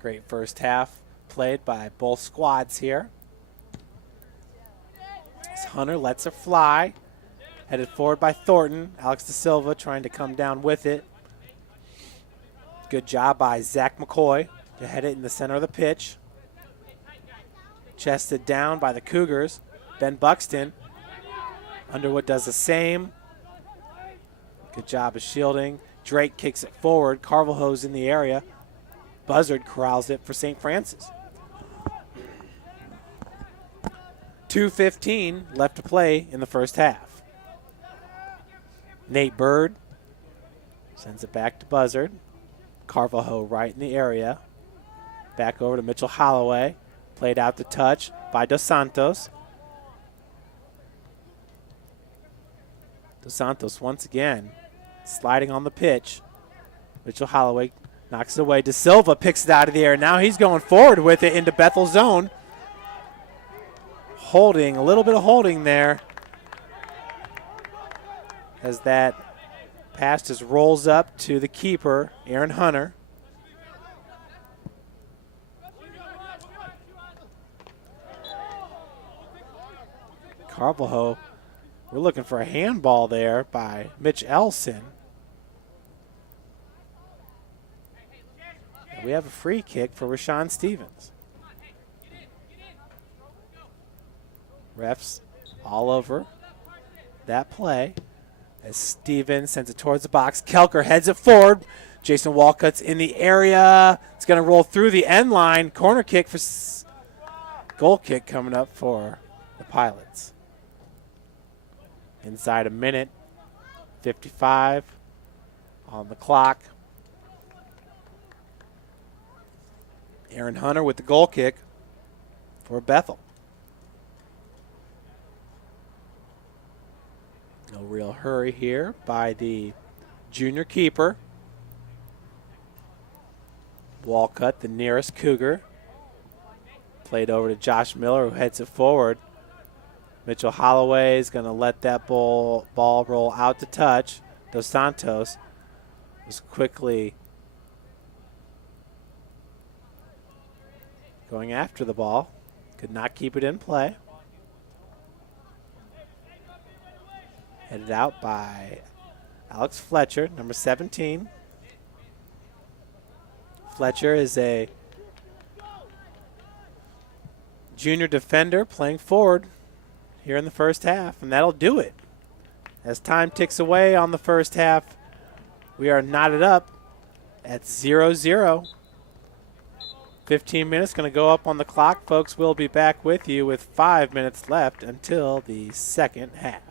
Great first half played by both squads here. As Hunter lets her fly. Headed forward by Thornton. Alex Da Silva trying to come down with it. Good job by Zach McCoy to head it in the center of the pitch. Chested down by the Cougars. Ben Buxton. Underwood does the same. Good job of shielding. Drake kicks it forward. Carvalho's in the area. Buzzard corrals it for St. Francis. 2:15 left to play in the first half. Nate Bird sends it back to Buzzard. Carvalho right in the area. Back over to Mitchell Holloway. Played out the touch by Dos Santos. Dos Santos once again sliding on the pitch. Mitchell Holloway knocks it away. Da Silva picks it out of the air. Now he's going forward with it into Bethel zone. Holding, a little bit of holding there, as that pass just rolls up to the keeper, Aaron Hunter. Carvalho, we're looking for a handball there by Mitch Elson. And we have a free kick for Rashawn Stevens. Refs all over that play as Stevens sends it towards the box. Kelker heads it forward. Jason Walcott's in the area. It's going to roll through the end line. Corner kick for goal kick coming up for the Pilots. Inside a minute, 55 on the clock. Aaron Hunter with the goal kick for Bethel. No real hurry here by the junior keeper. Walcott, the nearest Cougar. Played over to Josh Miller, who heads it forward. Mitchell Holloway is going to let that ball roll out to touch. Dos Santos was quickly going after the ball. Could not keep it in play. Headed out by Alex Fletcher, number 17. Fletcher is a junior defender playing forward here in the first half, and that'll do it. As time ticks away on the first half, we are knotted up at 0-0. 15 minutes going to go up on the clock. Folks, we'll be back with you with 5 minutes left until the second half.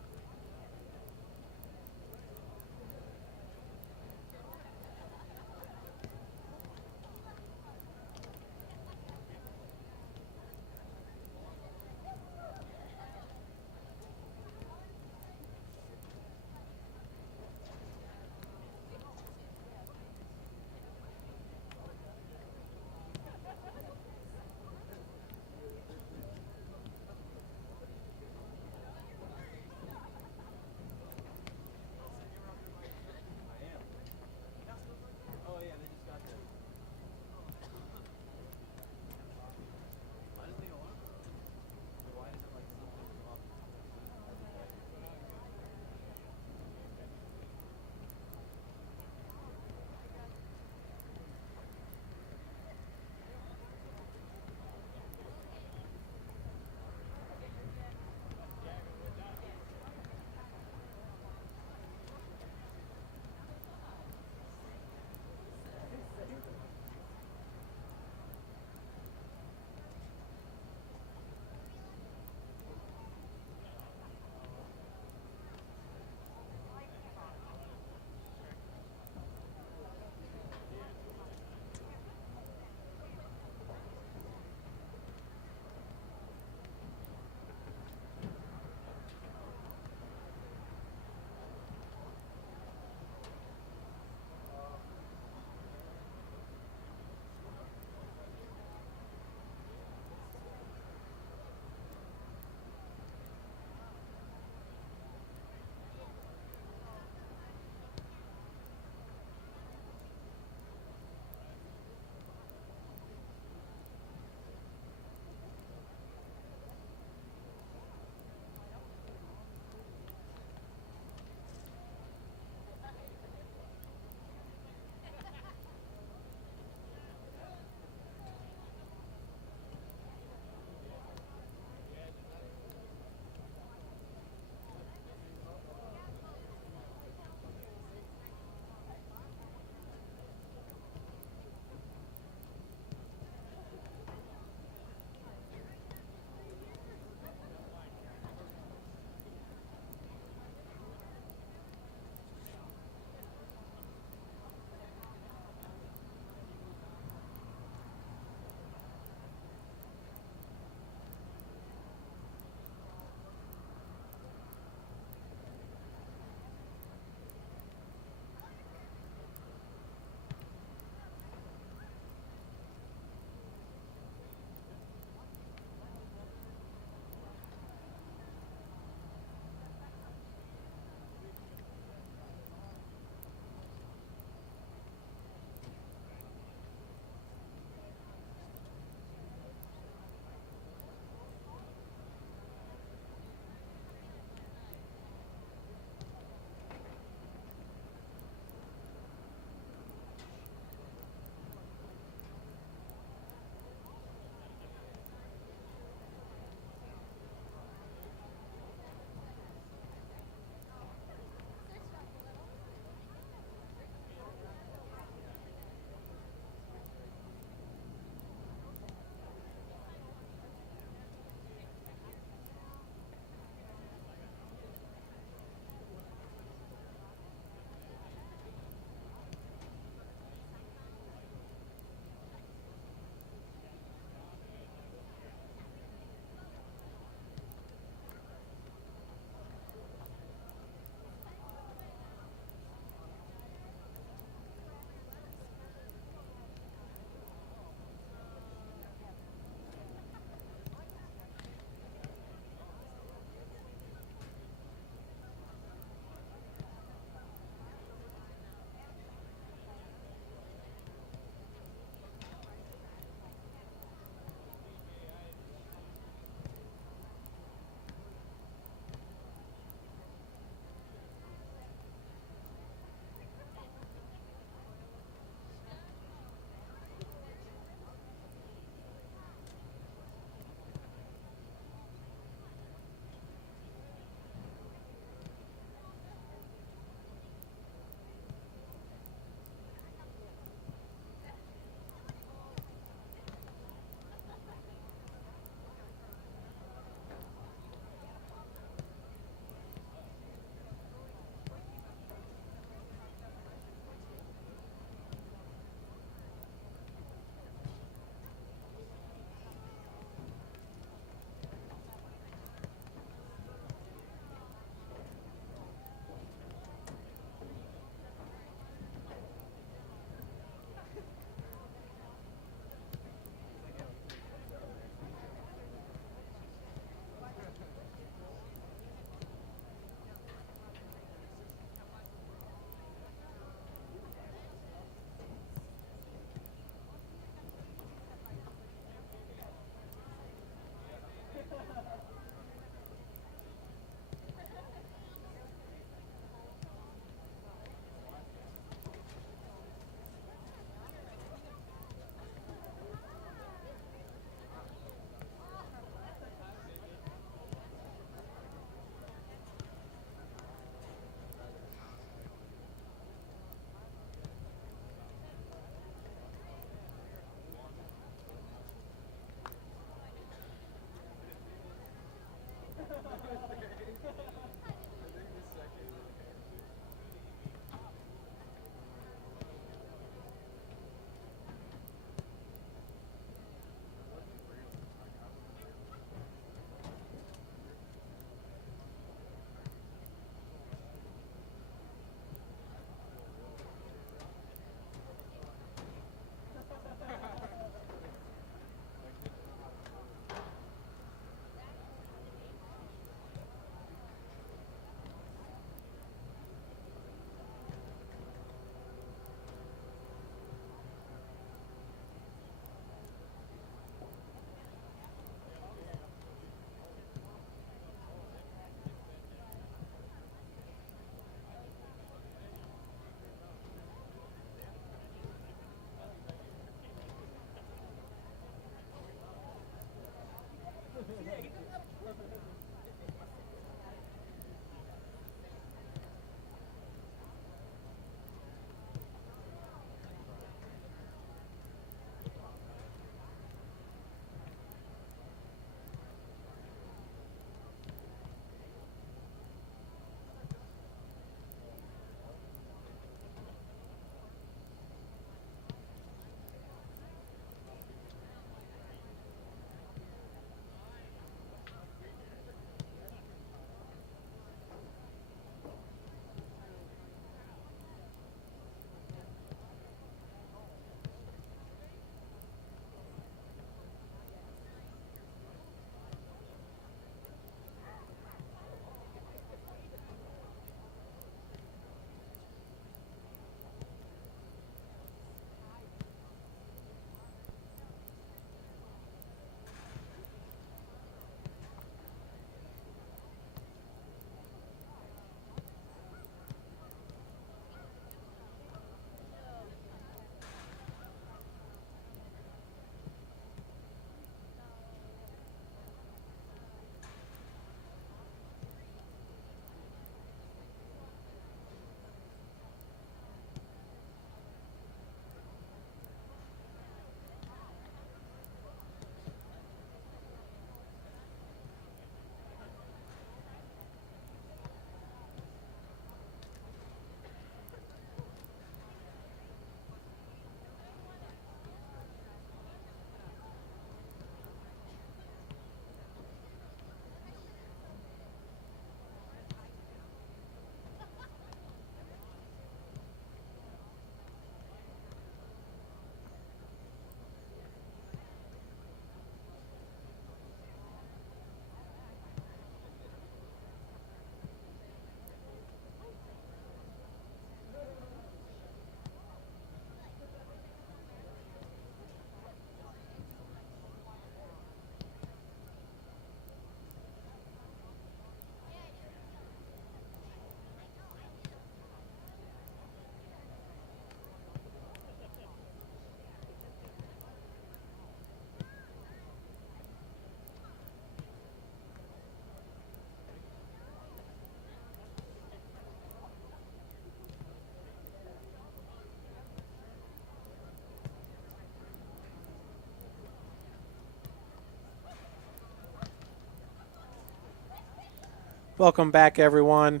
Welcome back, everyone,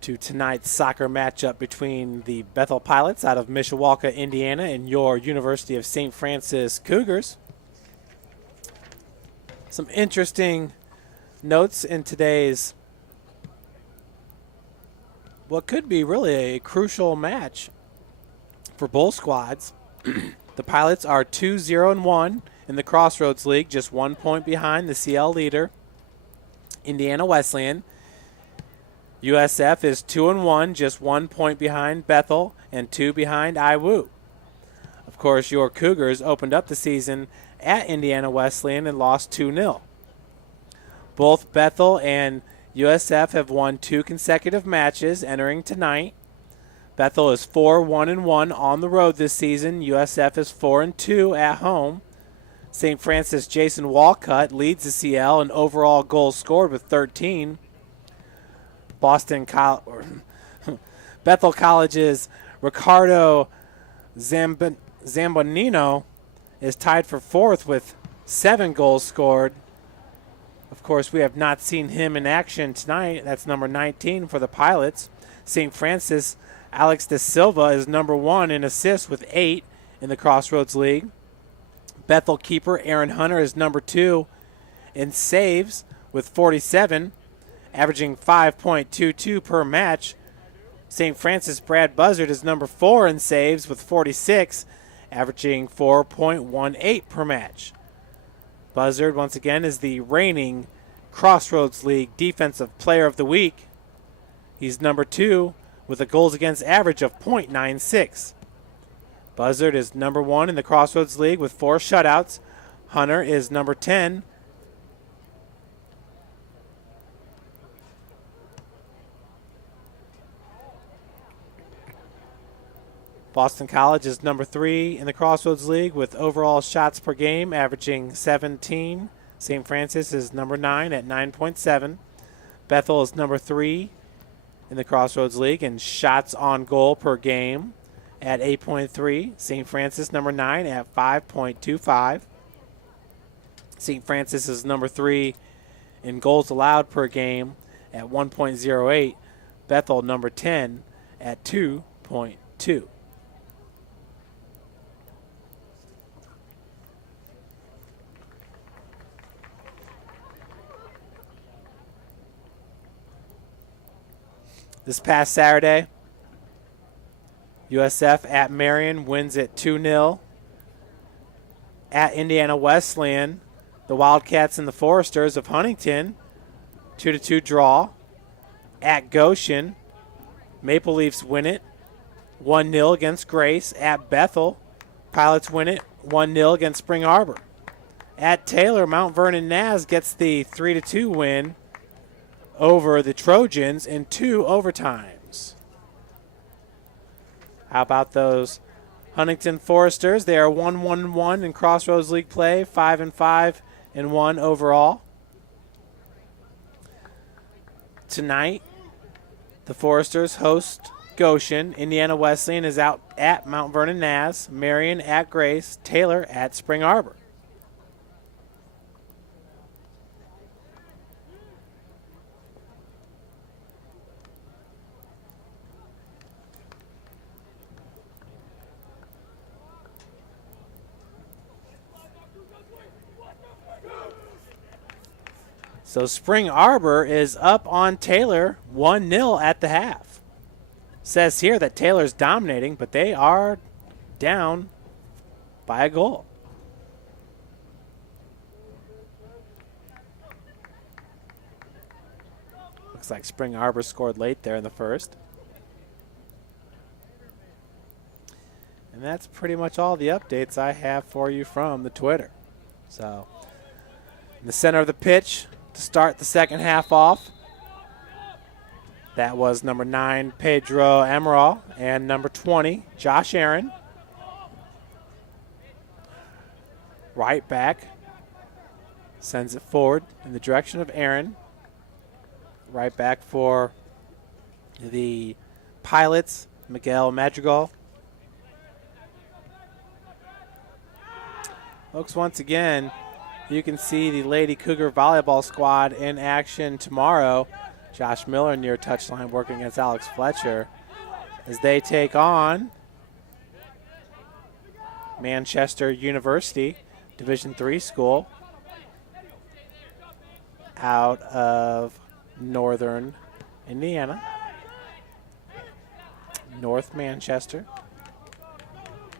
to tonight's soccer matchup between the Bethel Pilots out of Mishawaka, Indiana, and your University of St. Francis Cougars. Some interesting notes in today's what could be really a crucial match for both squads. The Pilots are 2-0-1 in the Crossroads League, just 1 point behind the CL leader, Indiana Wesleyan. USF is 2-1, just 1 point behind Bethel and 2 behind IWU. Of course, your Cougars opened up the season at Indiana Wesleyan and lost 2-0. Both Bethel and USF have won 2 consecutive matches entering tonight. Bethel is 4-1-1 on the road this season. USF is 4-2 at home. St. Francis Jason Walcott leads the CL in overall goals scored with 13. Bethel College's Ricardo Zambonino is tied for 4th with 7 goals scored. Of course, we have not seen him in action tonight. That's number 19 for the Pilots. St. Francis, Alex da Silva is number 1 in assists with 8 in the Crossroads League. Bethel keeper Aaron Hunter is number 2 in saves with 47, averaging 5.22 per match. St. Francis Brad Buzzard is number 4 in saves with 46, averaging 4.18 per match. Buzzard, once again, is the reigning Crossroads League Defensive Player of the Week. He's number 2 with a goals against average of .96. Buzzard is number 1 in the Crossroads League with 4 shutouts. Hunter is number 10. Boston College is number 3 in the Crossroads League with overall shots per game averaging 17. St. Francis is number 9 at 9.7. Bethel is number 3 in the Crossroads League in shots on goal per game at 8.3. St. Francis number 9 at 5.25. St. Francis is number 3 in goals allowed per game at 1.08. Bethel number 10 at 2.2. This past Saturday, USF at Marion wins it 2-0. At Indiana Wesleyan, the Wildcats and the Foresters of Huntington, 2-2 draw. At Goshen, Maple Leafs win it 1-0 against Grace. At Bethel, Pilots win it 1-0 against Spring Arbor. At Taylor, Mount Vernon Naz gets the 3-2 win over the Trojans in 2 overtimes. How about those Huntington Foresters? They are 1-1-1 in Crossroads League play, 5-5-1 overall. Tonight, the Foresters host Goshen. Indiana Wesleyan is out at Mount Vernon Naz. Marion at Grace. Taylor at Spring Arbor. So Spring Arbor is up on Taylor 1-0 at the half. Says here that Taylor's dominating, but they are down by a goal. Looks like Spring Arbor scored late there in the first. And that's pretty much all the updates I have for you from the Twitter. So in the center of the pitch, to start the second half off, that was number 9, Pedro Amaral, and number 20, Josh Aaron. Right back, sends it forward in the direction of Aaron. Right back for the Pilots, Miguel Madrigal. Folks, once again, you can see the Lady Cougar volleyball squad in action tomorrow. Josh Miller near touchline working against Alex Fletcher as they take on Manchester University, Division III school out of northern Indiana. North Manchester.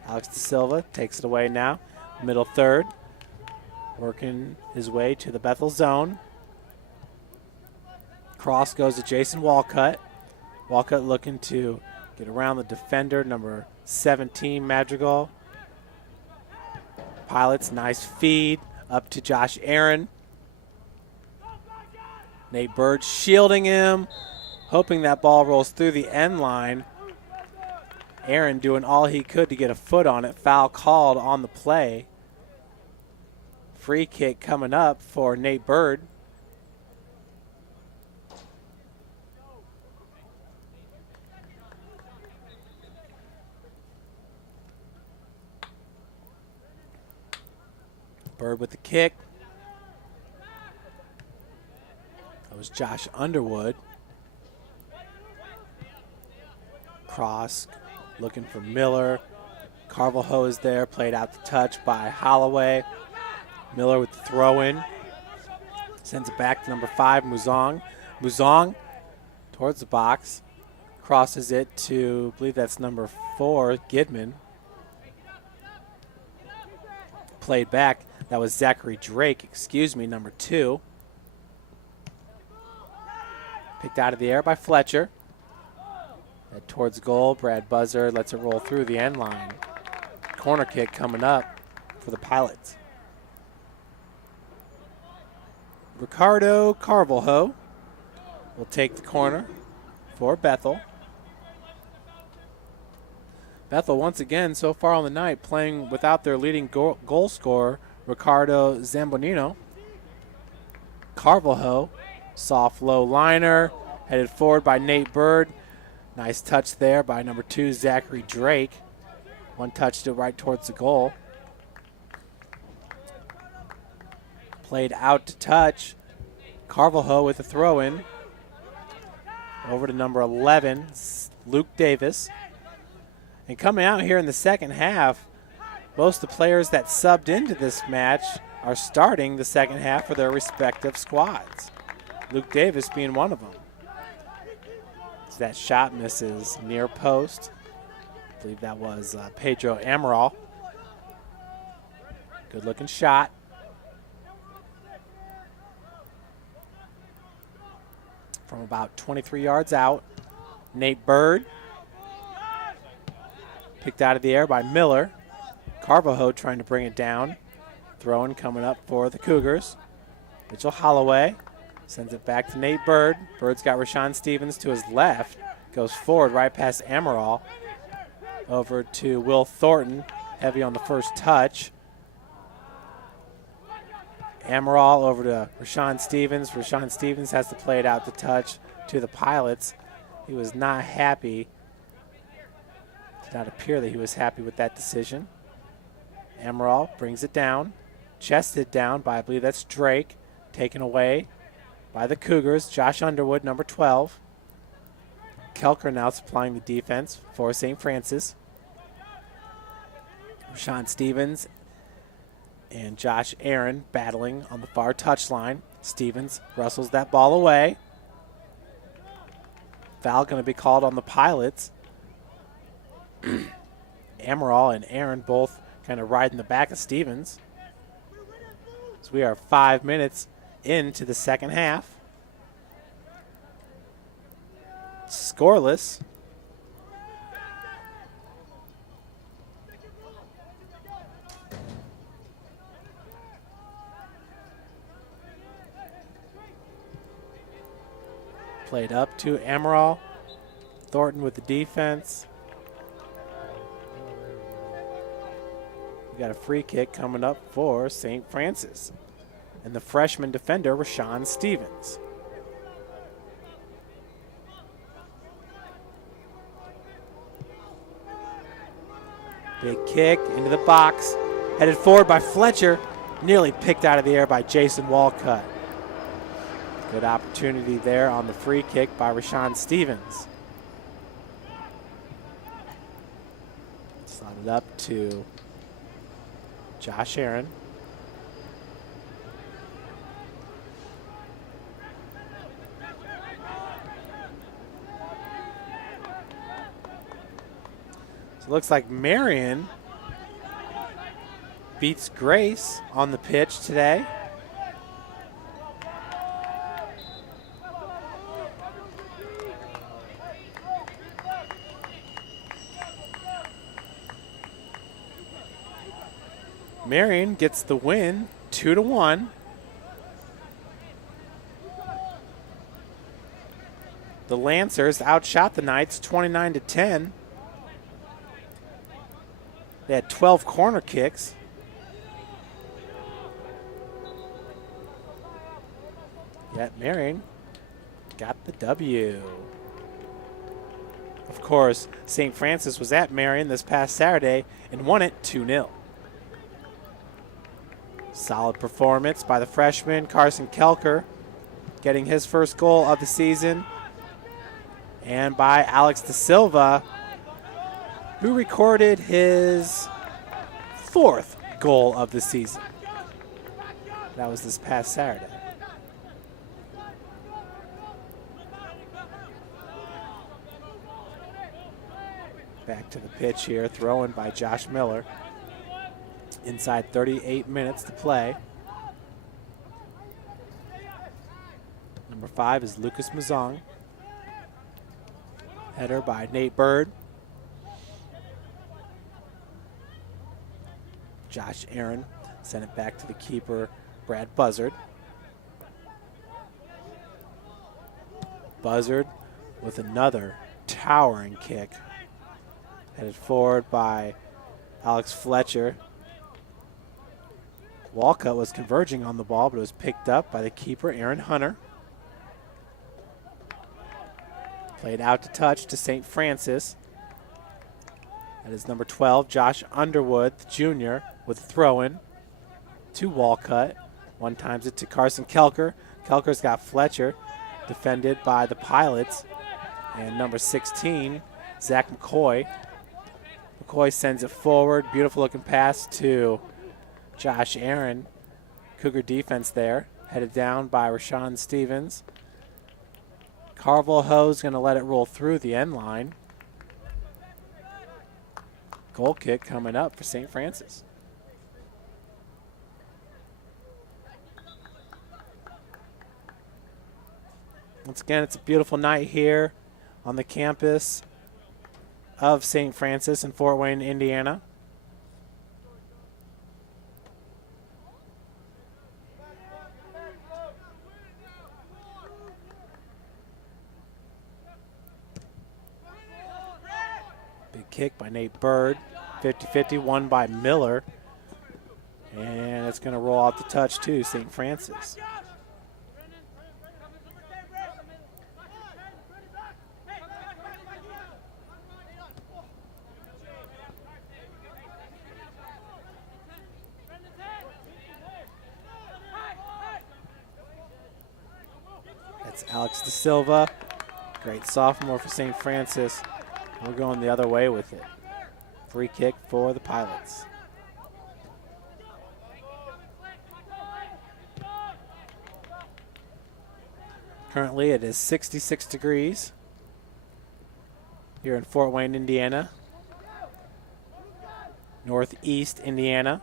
Alex da Silva takes it away now. Middle third. Working his way to the Bethel zone. Cross goes to Jason Walcott. Walcott looking to get around the defender, number 17, Madrigal. Pilots, nice feed up to Josh Aaron. Nate Bird shielding him, hoping that ball rolls through the end line. Aaron doing all he could to get a foot on it. Foul called on the play. Free kick coming up for Nate Bird. Bird with the kick. That was Josh Underwood. Cross looking for Miller. Carvalho is there, played out the touch by Holloway. Miller with the throw in. Sends it back to number 5, Muzong. Muzong towards the box. Crosses it to, I believe that's number 4, Gidman. Played back. That was Zachary Drake, number 2. Picked out of the air by Fletcher. Head towards goal. Brad Buzzard lets it roll through the end line. Corner kick coming up for the Pilots. Ricardo Carvalho will take the corner for Bethel. Bethel once again so far on the night playing without their leading goal scorer, Ricardo Zambonino. Carvalho, soft low liner, headed forward by Nate Bird. Nice touch there by number 2, Zachary Drake. One touch to right towards the goal. Played out to touch. Carvalho with a throw in. Over to number 11, Luke Davis. And coming out here in the second half, most of the players that subbed into this match are starting the second half for their respective squads. Luke Davis being one of them. So that shot misses near post. I believe that was Pedro Amaral. Good looking shot. From about 23 yards out. Nate Bird. Picked out of the air by Miller. Carvalho trying to bring it down. Throwing coming up for the Cougars. Mitchell Holloway sends it back to Nate Bird. Bird's got Rashawn Stevens to his left. Goes forward right past Amaral. Over to Will Thornton. Heavy on the first touch. Amaral over to Rashawn Stevens. Rashawn Stevens has to play it out to touch to the Pilots. He was not happy. Did not appear that he was happy with that decision. Amaral brings it down. Chested down by, I believe that's Drake. Taken away by the Cougars. Josh Underwood, number 12. Kelker now supplying the defense for St. Francis. Rashawn Stevens and Josh Aaron battling on the far touchline. Stevens wrestles that ball away. Foul going to be called on the Pilots. Amaral and Aaron both kind of riding the back of Stevens. So we are 5 minutes into the second half. Scoreless. Played up to Amaral. Thornton with the defense. We got a free kick coming up for St. Francis. And the freshman defender, Rashawn Stevens. Big kick into the box. Headed forward by Fletcher. nearly picked out of the air by Jason Walcott. Good opportunity there on the free kick by Rashawn Stevens. Slotted up to Josh Aaron. So it looks like Marion beats Grace on the pitch today. Marion gets the win, 2-1. The Lancers outshot the Knights 29-10. They had 12 corner kicks. Yet Marion got the W. Of course, St. Francis was at Marion this past Saturday and won it 2-0. Solid performance by the freshman Carson Kelker, getting his first goal of the season. And by Alex da Silva, who recorded his 4th goal of the season. That was this past Saturday. Back to the pitch here, throw-in by Josh Miller. Inside 38 minutes to play. Number 5 is Lucas Mazong. Header by Nate Bird. Josh Aaron sent it back to the keeper, Brad Buzzard. Buzzard with another towering kick. Headed forward by Alex Fletcher. Walcott was converging on the ball, but it was picked up by the keeper, Aaron Hunter. Played out to touch to St. Francis. That is number 12, Josh Underwood, the junior, with a throw-in to Walcott. One times it to Carson Kelker. Kelker's got Fletcher, defended by the Pilots. And number 16, Zach McCoy. McCoy sends it forward. Beautiful looking pass to Josh Aaron. Cougar defense there. Headed down by Rashawn Stevens. Carvalho's going to let it roll through the end line. Goal kick coming up for St. Francis. Once again, it's a beautiful night here on the campus of St. Francis in Fort Wayne, Indiana. Big kick by Nate Bird. 50-50, won by Miller. And it's going to roll out the touch to St. Francis. That's Alex da Silva. Great sophomore for St. Francis. We're going the other way with it. Free kick for the Pilots. Currently it is 66 degrees here in Fort Wayne, Indiana. Northeast Indiana.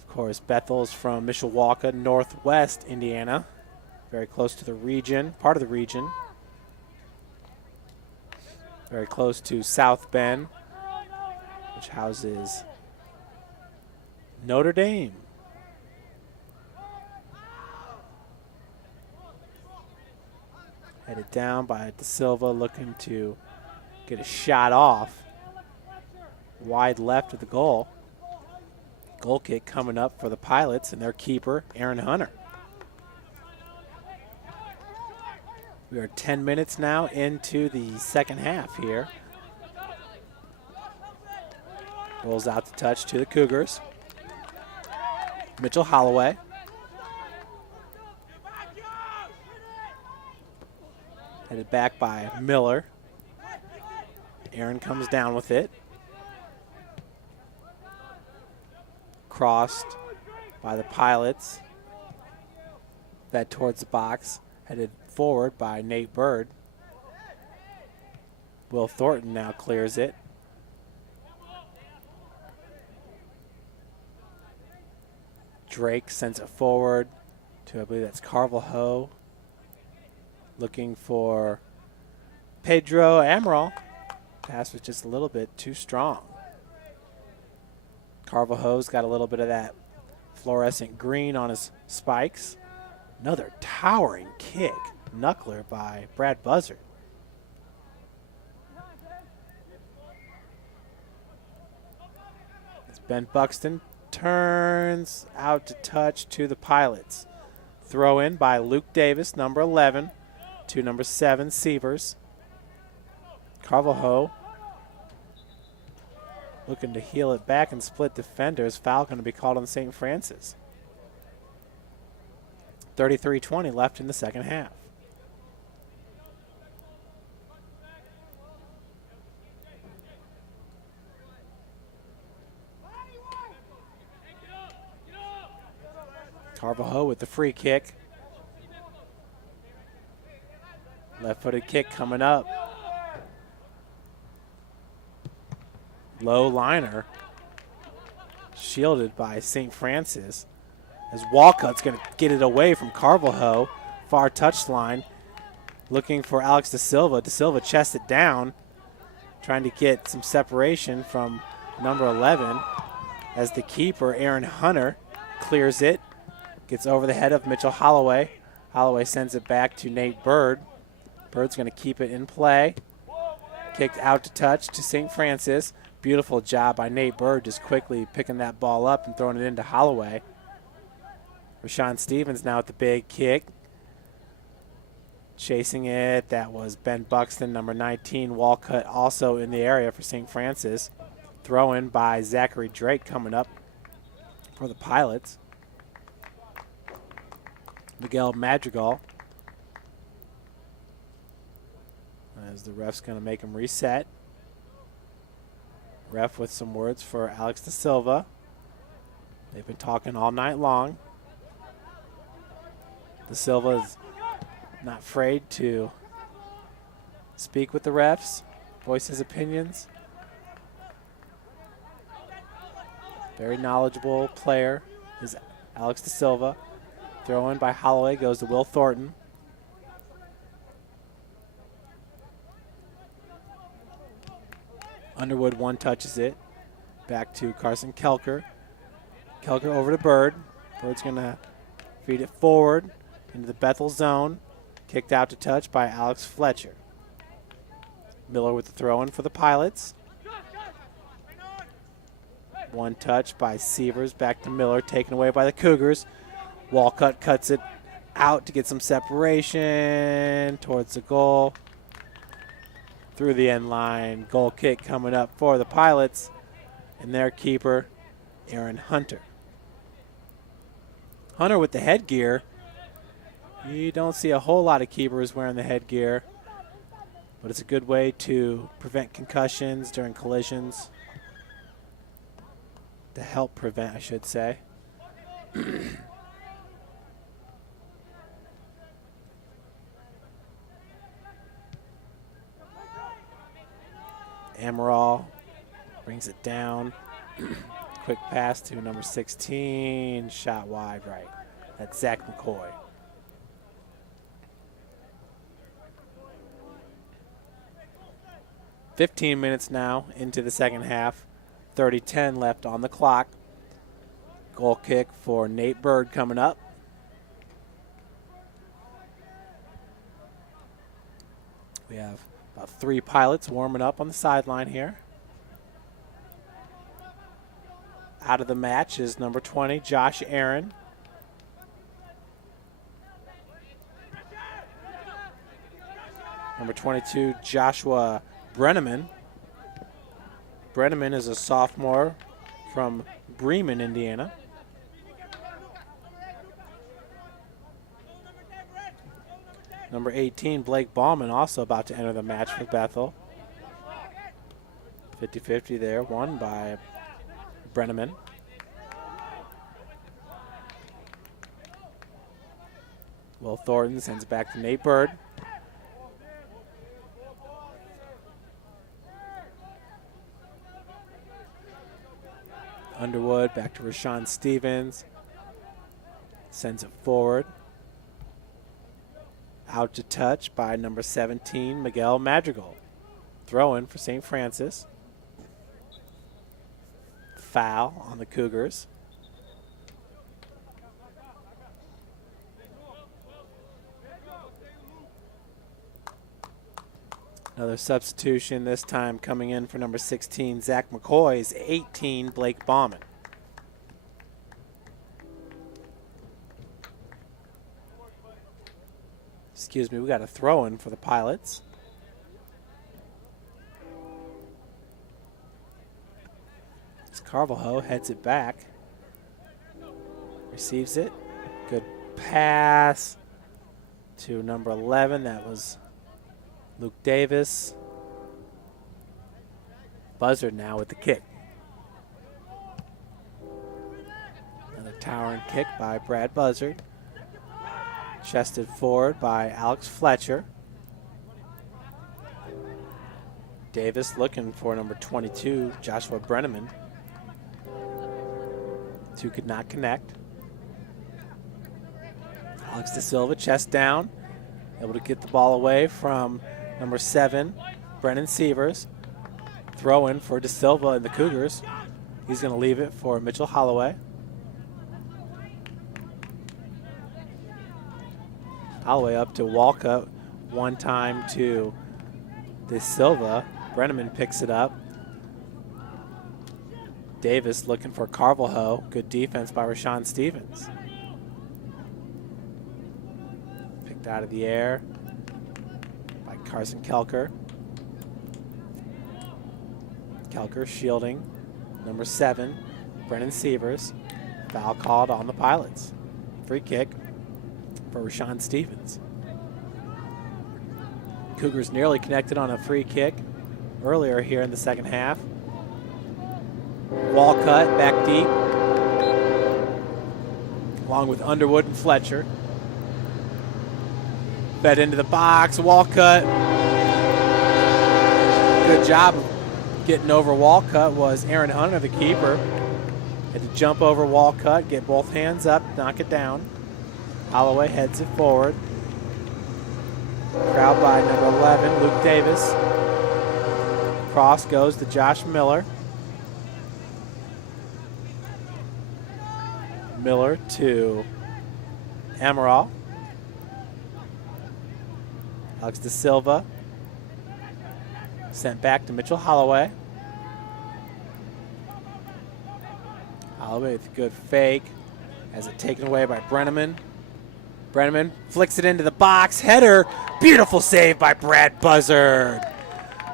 Of course, Bethel's from Mishawaka, Northwest Indiana. Very close to the region, part of the region. Very close to South Bend, which houses Notre Dame. Headed down by Da Silva, looking to get a shot off. Wide left of the goal. Goal kick coming up for the Pilots and their keeper, Aaron Hunter. We are 10 minutes now into the second half here. Rolls out the touch to the Cougars. Mitchell Holloway. Headed back by Miller. Aaron comes down with it. Crossed by the Pilots. Fed towards the box. Headed forward by Nate Bird. Will Thornton now clears it. Drake sends it forward to, I believe that's Carvalho. Looking for Pedro Amaral. Pass was just a little bit too strong. Carvalho's got a little bit of that fluorescent green on his spikes. Another towering kick. Knuckler by Brad Buzzard. As Ben Buxton turns out to touch to the Pilots. Throw in by Luke Davis, number 11, to number 7, Sievers. Carvalho looking to heel it back and split defenders. Foul going to be called on St. Francis. 33-20 left in the second half. Carvalho with the free kick. Left-footed kick coming up. Low liner. Shielded by St. Francis. As Walcott's going to get it away from Carvalho. Far touchline. Looking for Alex Da Silva. Da Silva chests it down. Trying to get some separation from number 11. As the keeper, Aaron Hunter, clears it. Gets over the head of Mitchell Holloway. Holloway sends it back to Nate Bird. Bird's going to keep it in play. Kicked out to touch to St. Francis. Beautiful job by Nate Bird, just quickly picking that ball up and throwing it into Holloway. Rashawn Stevens now with the big kick. Chasing it, that was Ben Buxton, number 19. Walcott also in the area for St. Francis. Throw in by Zachary Drake coming up for the Pilots. Miguel Madrigal. As the ref's going to make him reset. Ref with some words for Alex Da Silva. They've been talking all night long. Da Silva is not afraid to speak with the refs, voice his opinions. Very knowledgeable player is Alex Da Silva. Throw in by Holloway goes to Will Thornton. Underwood one touches it. Back to Carson Kelker. Kelker over to Bird. Bird's going to feed it forward into the Bethel zone. Kicked out to touch by Alex Fletcher. Miller with the throw in for the Pilots. One touch by Sievers. Back to Miller. Taken away by the Cougars. Walcott cuts it out to get some separation towards the goal. Through the end line. Goal kick coming up for the Pilots. And their keeper, Aaron Hunter. Hunter with the headgear. You don't see a whole lot of keepers wearing the headgear. But it's a good way to prevent concussions during collisions. To help prevent, I should say. Amaral brings it down. Quick pass to number 16. Shot wide right. That's Zach McCoy. "15 minutes now into the second half. 30-10 left on the clock. Goal kick for Nate Bird coming up. We have about 3 Pilots warming up on the sideline here. Out of the match is number 20, Josh Aaron. Number 22, Joshua Brenneman. Brenneman is a sophomore from Bremen, Indiana. Number 18, Blake Ballman, also about to enter the match for Bethel. 50-50 there, won by Brenneman. Will Thornton sends it back to Nate Bird. Underwood back to Rashawn Stevens. Sends it forward. Out to touch by number 17, Miguel Madrigal. Throw in for St. Francis. Foul on the Cougars. Another substitution, this time coming in for number 16, Zach McCoy's 18, Blake Bauman. Excuse me, we got a throw in for the Pilots. As Carvalho heads it back. Receives it. Good pass to number 11. That was Luke Davis. Buzzard now with the kick. Another towering kick by Brad Buzzard. Chested forward by Alex Fletcher. Davis looking for number 22, Joshua Brenneman. Two could not connect. Alex De Silva, chest down. Able to get the ball away from number 7, Brennan Sievers. Throw in for De Silva and the Cougars. He's going to leave it for Mitchell Holloway. Holloway up to Walcott, one time to De Silva. Brenneman picks it up. Davis looking for Carvalho. Good defense by Rashawn Stevens. Picked out of the air by Carson Kelker. Kelker shielding. Number 7, Brennan Sievers. Foul called on the Pilots. Free kick for Rashawn Stevens. Cougars nearly connected on a free kick earlier here in the second half. Walcott back deep, along with Underwood and Fletcher. Fed into the box, Walcott. Good job of getting over Walcott was Aaron Hunter, the keeper. Had to jump over Walcott, get both hands up, knock it down. Holloway heads it forward. Crowd by number 11, Luke Davis. Cross goes to Josh Miller. Miller to Amaral. Alex De Silva. Sent back to Mitchell Holloway. Holloway with a good fake. Has it taken away by Brenneman. Brenneman flicks it into the box. Header. Beautiful save by Brad Buzzard.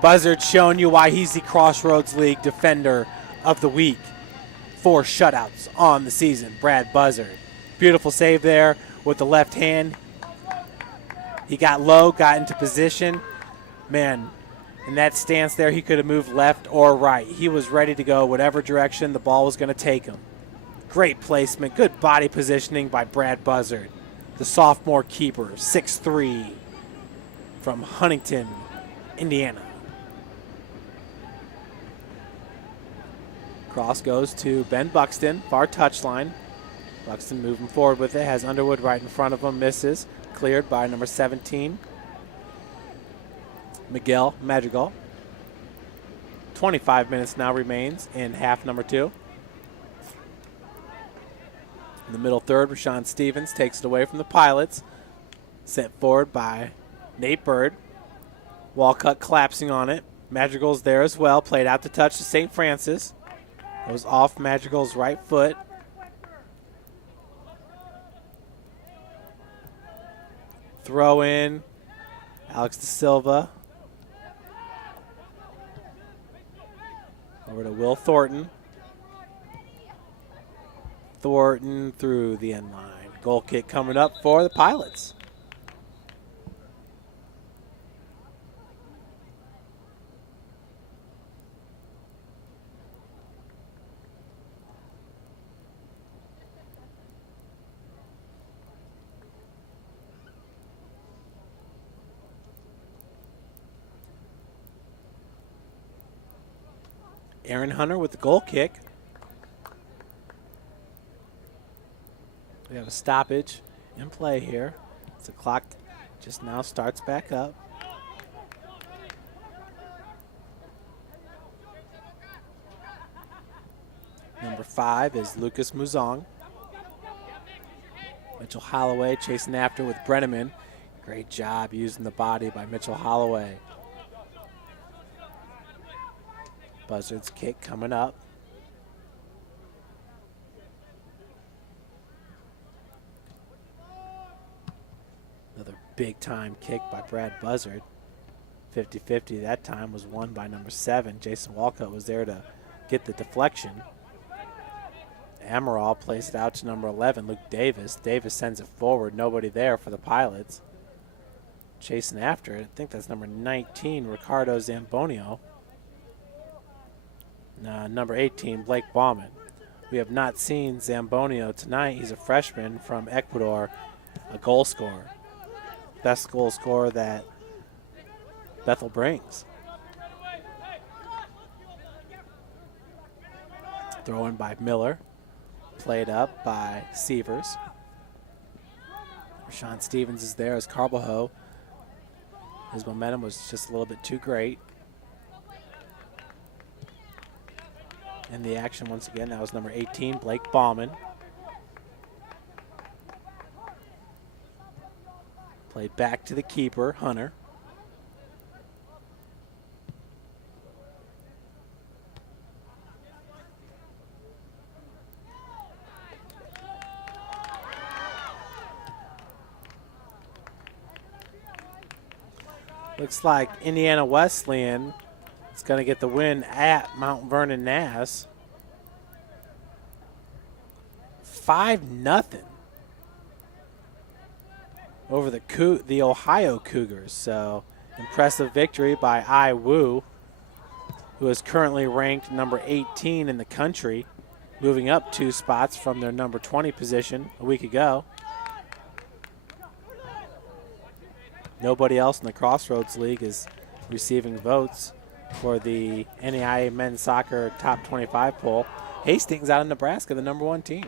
Buzzard showing you why he's the Crossroads League Defender of the Week. 4 shutouts on the season. Brad Buzzard. Beautiful save there with the left hand. He got low, got into position. Man, in that stance there, he could have moved left or right. He was ready to go whatever direction the ball was going to take him. Great placement. Good body positioning by Brad Buzzard. The sophomore keeper, 6'3", from Huntington, Indiana. Cross goes to Ben Buxton, far touchline. Buxton moving forward with it, has Underwood right in front of him, misses. Cleared by number 17, Miguel Madrigal. 25 minutes now remains in half number 2. In the middle third, Rashawn Stevens takes it away from the Pilots. Sent forward by Nate Bird. Walcott collapsing on it. Madrigal's there as well. Played out to touch to St. Francis. Goes off Madrigal's right foot. Throw in. Alex De Silva. Over to Will Thornton. Thornton through the end line. Goal kick coming up for the Pilots. Aaron Hunter with the goal kick. We have a stoppage in play here. The clock just now starts back up. Number 5 is Lucas Muzong. Mitchell Holloway chasing after with Brenneman. Great job using the body by Mitchell Holloway. Buzzard's kick coming up. Another big time kick by Brad Buzzard. 50-50 that time was won by number 7. Jason Walcott was there to get the deflection. Amaral plays it out to number 11, Luke Davis. Davis sends it forward, nobody there for the Pilots. Chasing after it, I think that's number 19, Ricardo Zambonio. Number 18, Blake Bauman. We have not seen Zambonio tonight. He's a freshman from Ecuador, a goal scorer. Best goal scorer that Bethel brings. Throw in by Miller. Played up by Sievers. Rashawn Stevens is there as Carvalho. His momentum was just a little bit too great. In the action once again, that was number 18, Blake Bauman. Played back to the keeper, Hunter. Looks like Indiana Wesleyan is going to get the win at Mount Vernon Nass. 5-0 over the Ohio Cougars. So impressive victory by I Wu, who is currently ranked number 18 in the country, moving up 2 spots from their number 20 position a week ago. Nobody else in the Crossroads League is receiving votes for the NAIA Men's Soccer Top 25 poll. Hastings out of Nebraska, the number 1 team.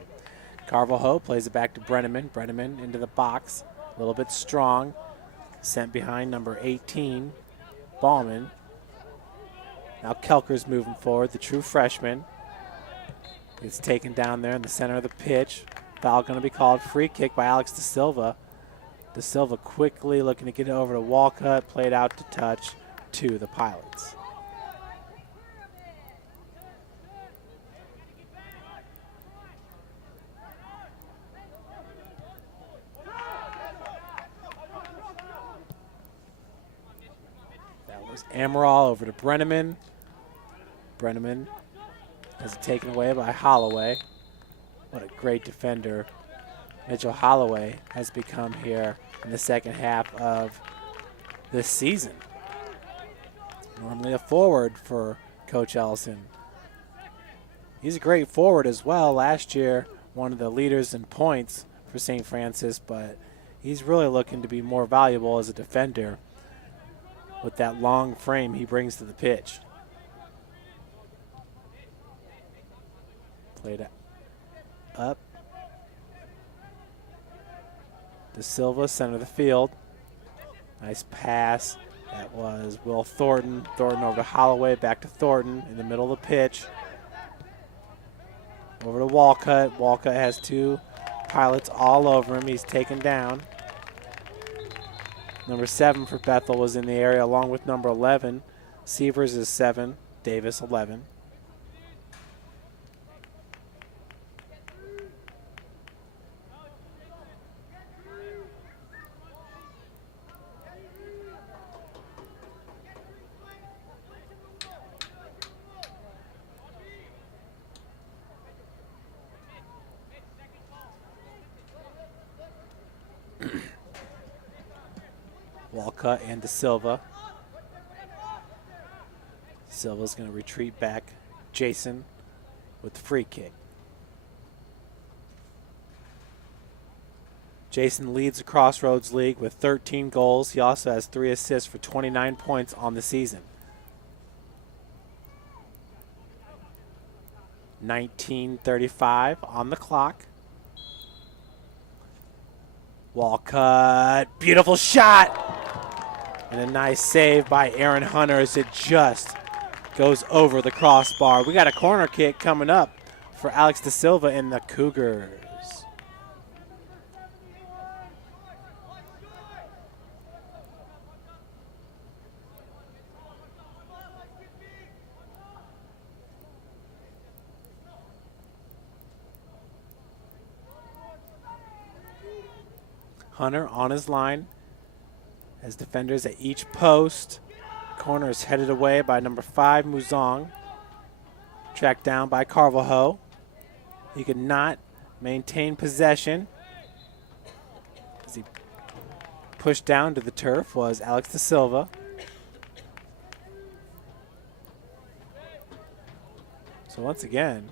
Carvalho plays it back to Brenneman. Brenneman into the box, a little bit strong. Sent behind number 18, Bauman. Now Kelker's moving forward, the true freshman. It's taken down there in the center of the pitch. Foul going to be called. Free kick by Alex Da Silva. Da Silva quickly looking to get it over to Walcott, played out to touch to the Pilots. That was Amaral over to Brenneman. Brenneman has it taken away by Holloway. What a great defender Mitchell Holloway has become here in the second half of this season. Normally a forward for Coach Ellison. He's a great forward as well. Last year, one of the leaders in points for St. Francis, but he's really looking to be more valuable as a defender with that long frame he brings to the pitch. Played up. Da Silva, center of the field. Nice pass. That was Will Thornton. Thornton over to Holloway, back to Thornton in the middle of the pitch. Over to Walcott. Walcott has 2 Pilots all over him. He's taken down. Number 7 for Bethel was in the area along with number 11. Sievers is 7, Davis 11. Walcott and Da Silva. Silva's going to retreat back. Jason with the free kick. Jason leads the Crossroads League with 13 goals. He also has 3 assists for 29 points on the season. 19:35 on the clock. Walcott, beautiful shot. And a nice save by Aaron Hunter as it just goes over the crossbar. We got a corner kick coming up for Alex Da Silva and the Cougars. Hunter on his line as defenders at each post. Corner is headed away by number 5, Muzong. Tracked down by Carvalho. He could not maintain possession. As he pushed down to the turf was Alex Da Silva. So once again,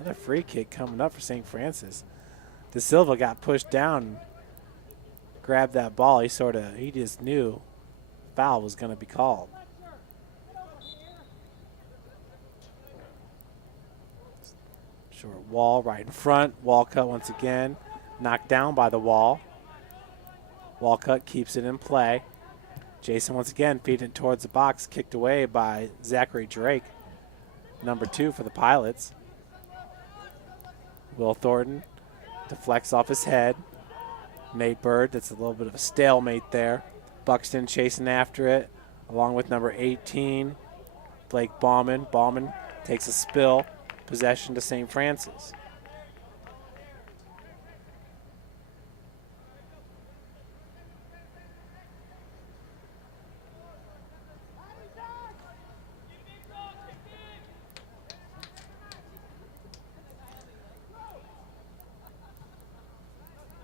another free kick coming up for St. Francis. Da Silva got pushed down, grabbed that ball. He just knew foul was going to be called. Short wall right in front. Walcott once again knocked down by the wall. Walcott keeps it in play. Jason once again feeding it towards the box, kicked away by Zachary Drake, number 2 for the Pilots. Will Thornton deflects off his head. Nate Bird, that's a little bit of a stalemate there. Buxton chasing after it, along with number 18, Blake Bauman. Bauman takes a spill, possession to St. Francis.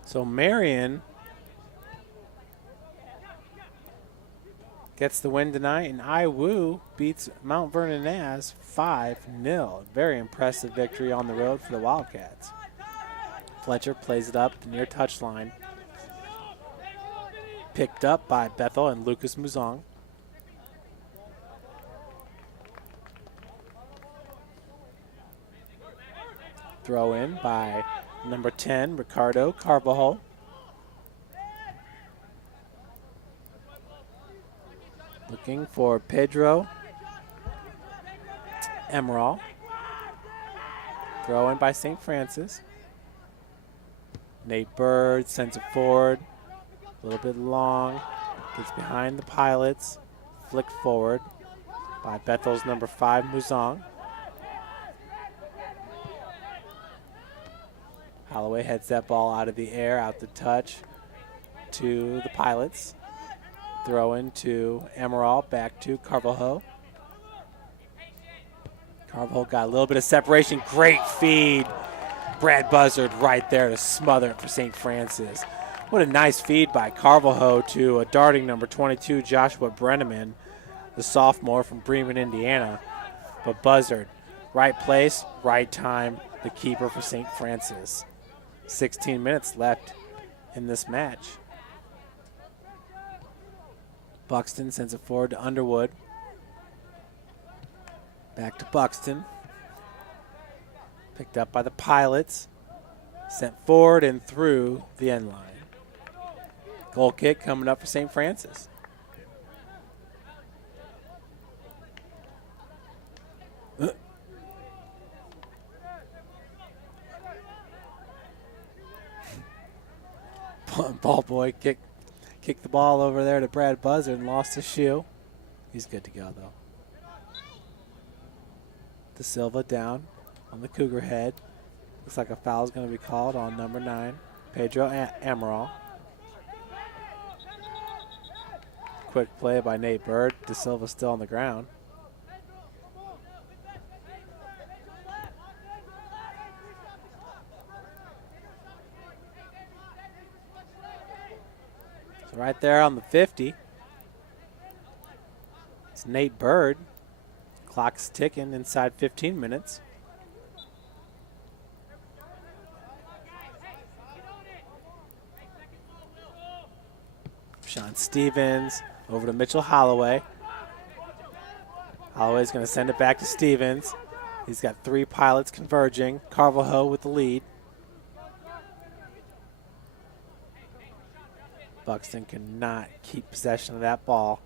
So Marion gets the win tonight, and IWU beats Mount Vernon as 5-0. Very impressive victory on the road for the Wildcats. Fletcher plays it up the near touchline. Picked up by Bethel and Lucas Muzong. Throw in by number 10, Ricardo Carvajal. Looking for Pedro Emerald. Throw in by St. Francis. Nate Bird sends it forward. A little bit long. Gets behind the Pilots. Flicked forward by Bethel's number 5, Muzong. Holloway heads that ball out of the air, out the touch to the Pilots. Throw in to Emerald, back to Carvalho. Carvalho got a little bit of separation. Great feed. Brad Buzzard right there to smother it for St. Francis. What a nice feed by Carvalho to a darting number 22, Joshua Brenneman, the sophomore from Bremen, Indiana. But Buzzard, right place, right time, the keeper for St. Francis. 16 minutes left in this match. Buxton sends it forward to Underwood. Back to Buxton. Picked up by the Pilots. Sent forward and through the end line. Goal kick coming up for St. Francis. Ball boy kicked the ball over there to Brad Buzzard and lost his shoe. He's good to go, though. Da Silva down on the Cougar head. Looks like a foul is going to be called on number 9, Pedro Amaral. Quick play by Nate Bird. Da Silva still on the ground. So right there on the 50. It's Nate Bird. Clock's ticking inside 15 minutes. Sean Stevens over to Mitchell Holloway. Holloway's going to send it back to Stevens. He's got 3 pilots converging. Carvalho with the lead. Buxton cannot keep possession of that ball.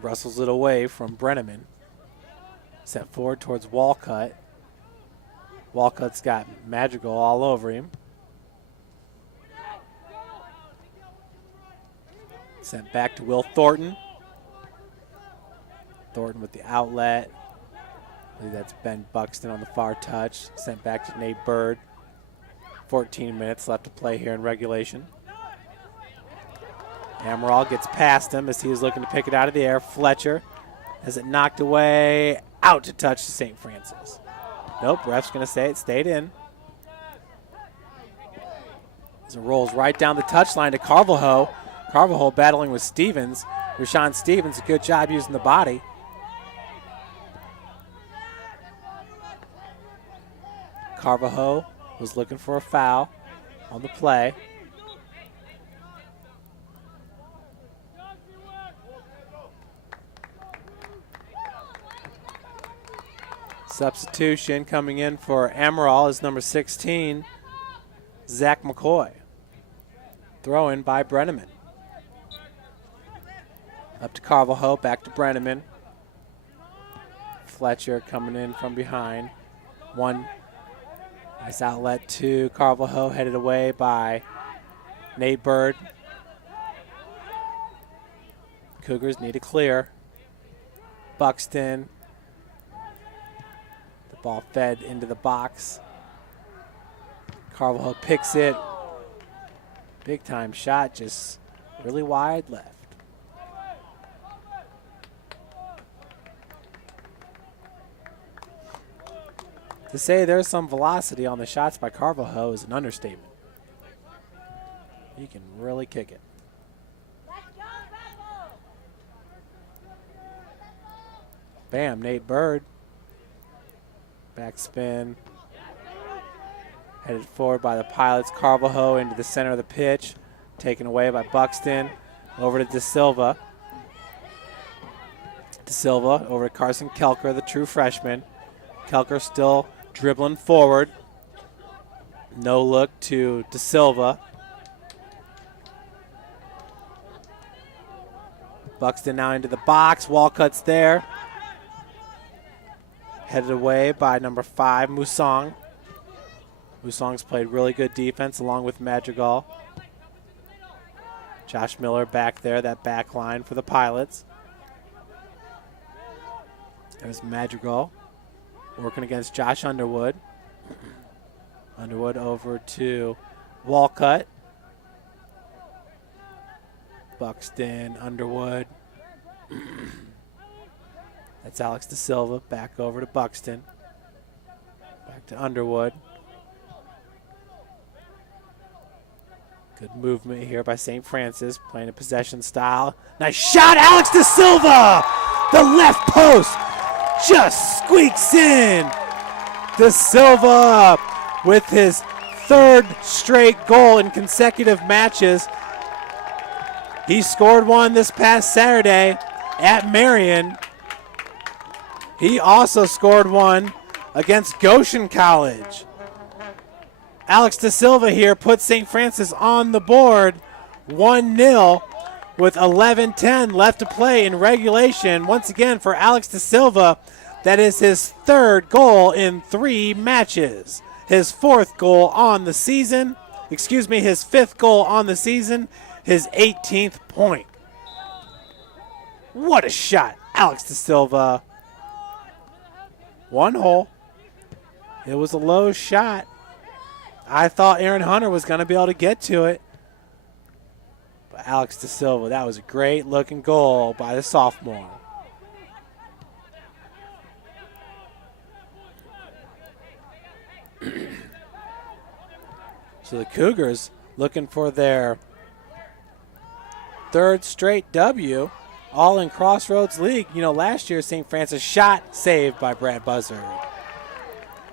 Wrestles it away from Brenneman. Set forward towards Walcott. Walcott's got Madrigal all over him. Sent back to Will Thornton. Thornton with the outlet. I believe that's Ben Buxton on the far touch. Sent back to Nate Bird. 14 minutes left to play here in regulation. Amaral gets past him as he was looking to pick it out of the air. Fletcher has it knocked away, out to touch to St. Francis. Nope, ref's going to say it stayed in. As it rolls right down the touchline to Carvalho. Carvalho battling with Stevens. Rashawn Stevens, a good job using the body. Carvalho was looking for a foul on the play. Substitution coming in for Amaral is number 16, Zach McCoy. Throw in by Brenneman. Up to Carvalho, back to Brenneman. Fletcher coming in from behind. One nice outlet to Carvalho, headed away by Nate Bird. Cougars need to clear. Buxton. The ball fed into the box. Carvalho picks it. Big time shot, just really wide left. To say there's some velocity on the shots by Carvalho is an understatement. He can really kick it. Bam, Nate Bird. Backspin. Headed forward by the Pilots. Carvalho into the center of the pitch. Taken away by Buxton. Over to De Silva. De Silva over to Carson Kelker, the true freshman. Kelker still dribbling forward. No look to De Silva. Buxton now into the box. Walcott's there. Headed away by number 5, Musong. Musong's played really good defense along with Madrigal. Josh Miller back there, that back line for the Pilots. There's Madrigal working against Josh Underwood. Underwood over to Walcott. Buxton, Underwood. That's Alex De Silva, back over to Buxton. Back to Underwood. Good movement here by St. Francis, playing a possession style. Nice shot, Alex De Silva! The left post just squeaks in. De Silva with his 3rd straight goal in consecutive matches. He scored one this past Saturday at Marion. He also scored one against Goshen College. Alex De Silva here puts St. Francis on the board 1-0 with 11:10 left to play in regulation. Once again for Alex De Silva, that is his 3rd goal in 3 matches. His 4th goal on the season. Excuse me, his 5th goal on the season. His 18th point. What a shot, Alex De Silva. 1 hole. It was a low shot. I thought Aaron Hunter was going to be able to get to it. But Alex De Silva, that was a great looking goal by the sophomore. So the Cougars looking for their 3rd straight W, all in Crossroads League. You know, last year St. Francis shot saved by Brad Buzzard.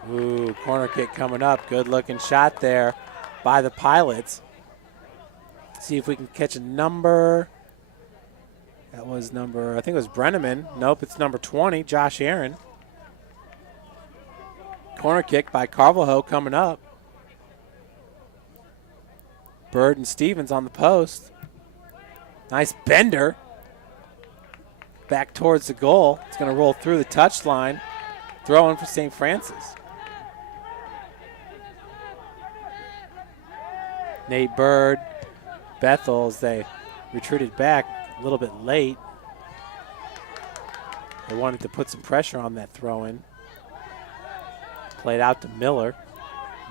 Ooh, corner kick coming up. Good looking shot there by the Pilots. See if we can catch a number. That was number, I think it was Brenneman. Nope, it's number 20, Josh Aaron. Corner kick by Carvalho coming up. Bird and Stevens on the post. Nice bender. Back towards the goal. It's going to roll through the touchline. Throw in for St. Francis. Nate Bird, Bethel, as they retreated back a little bit late. They wanted to put some pressure on that throw-in. Played out to Miller.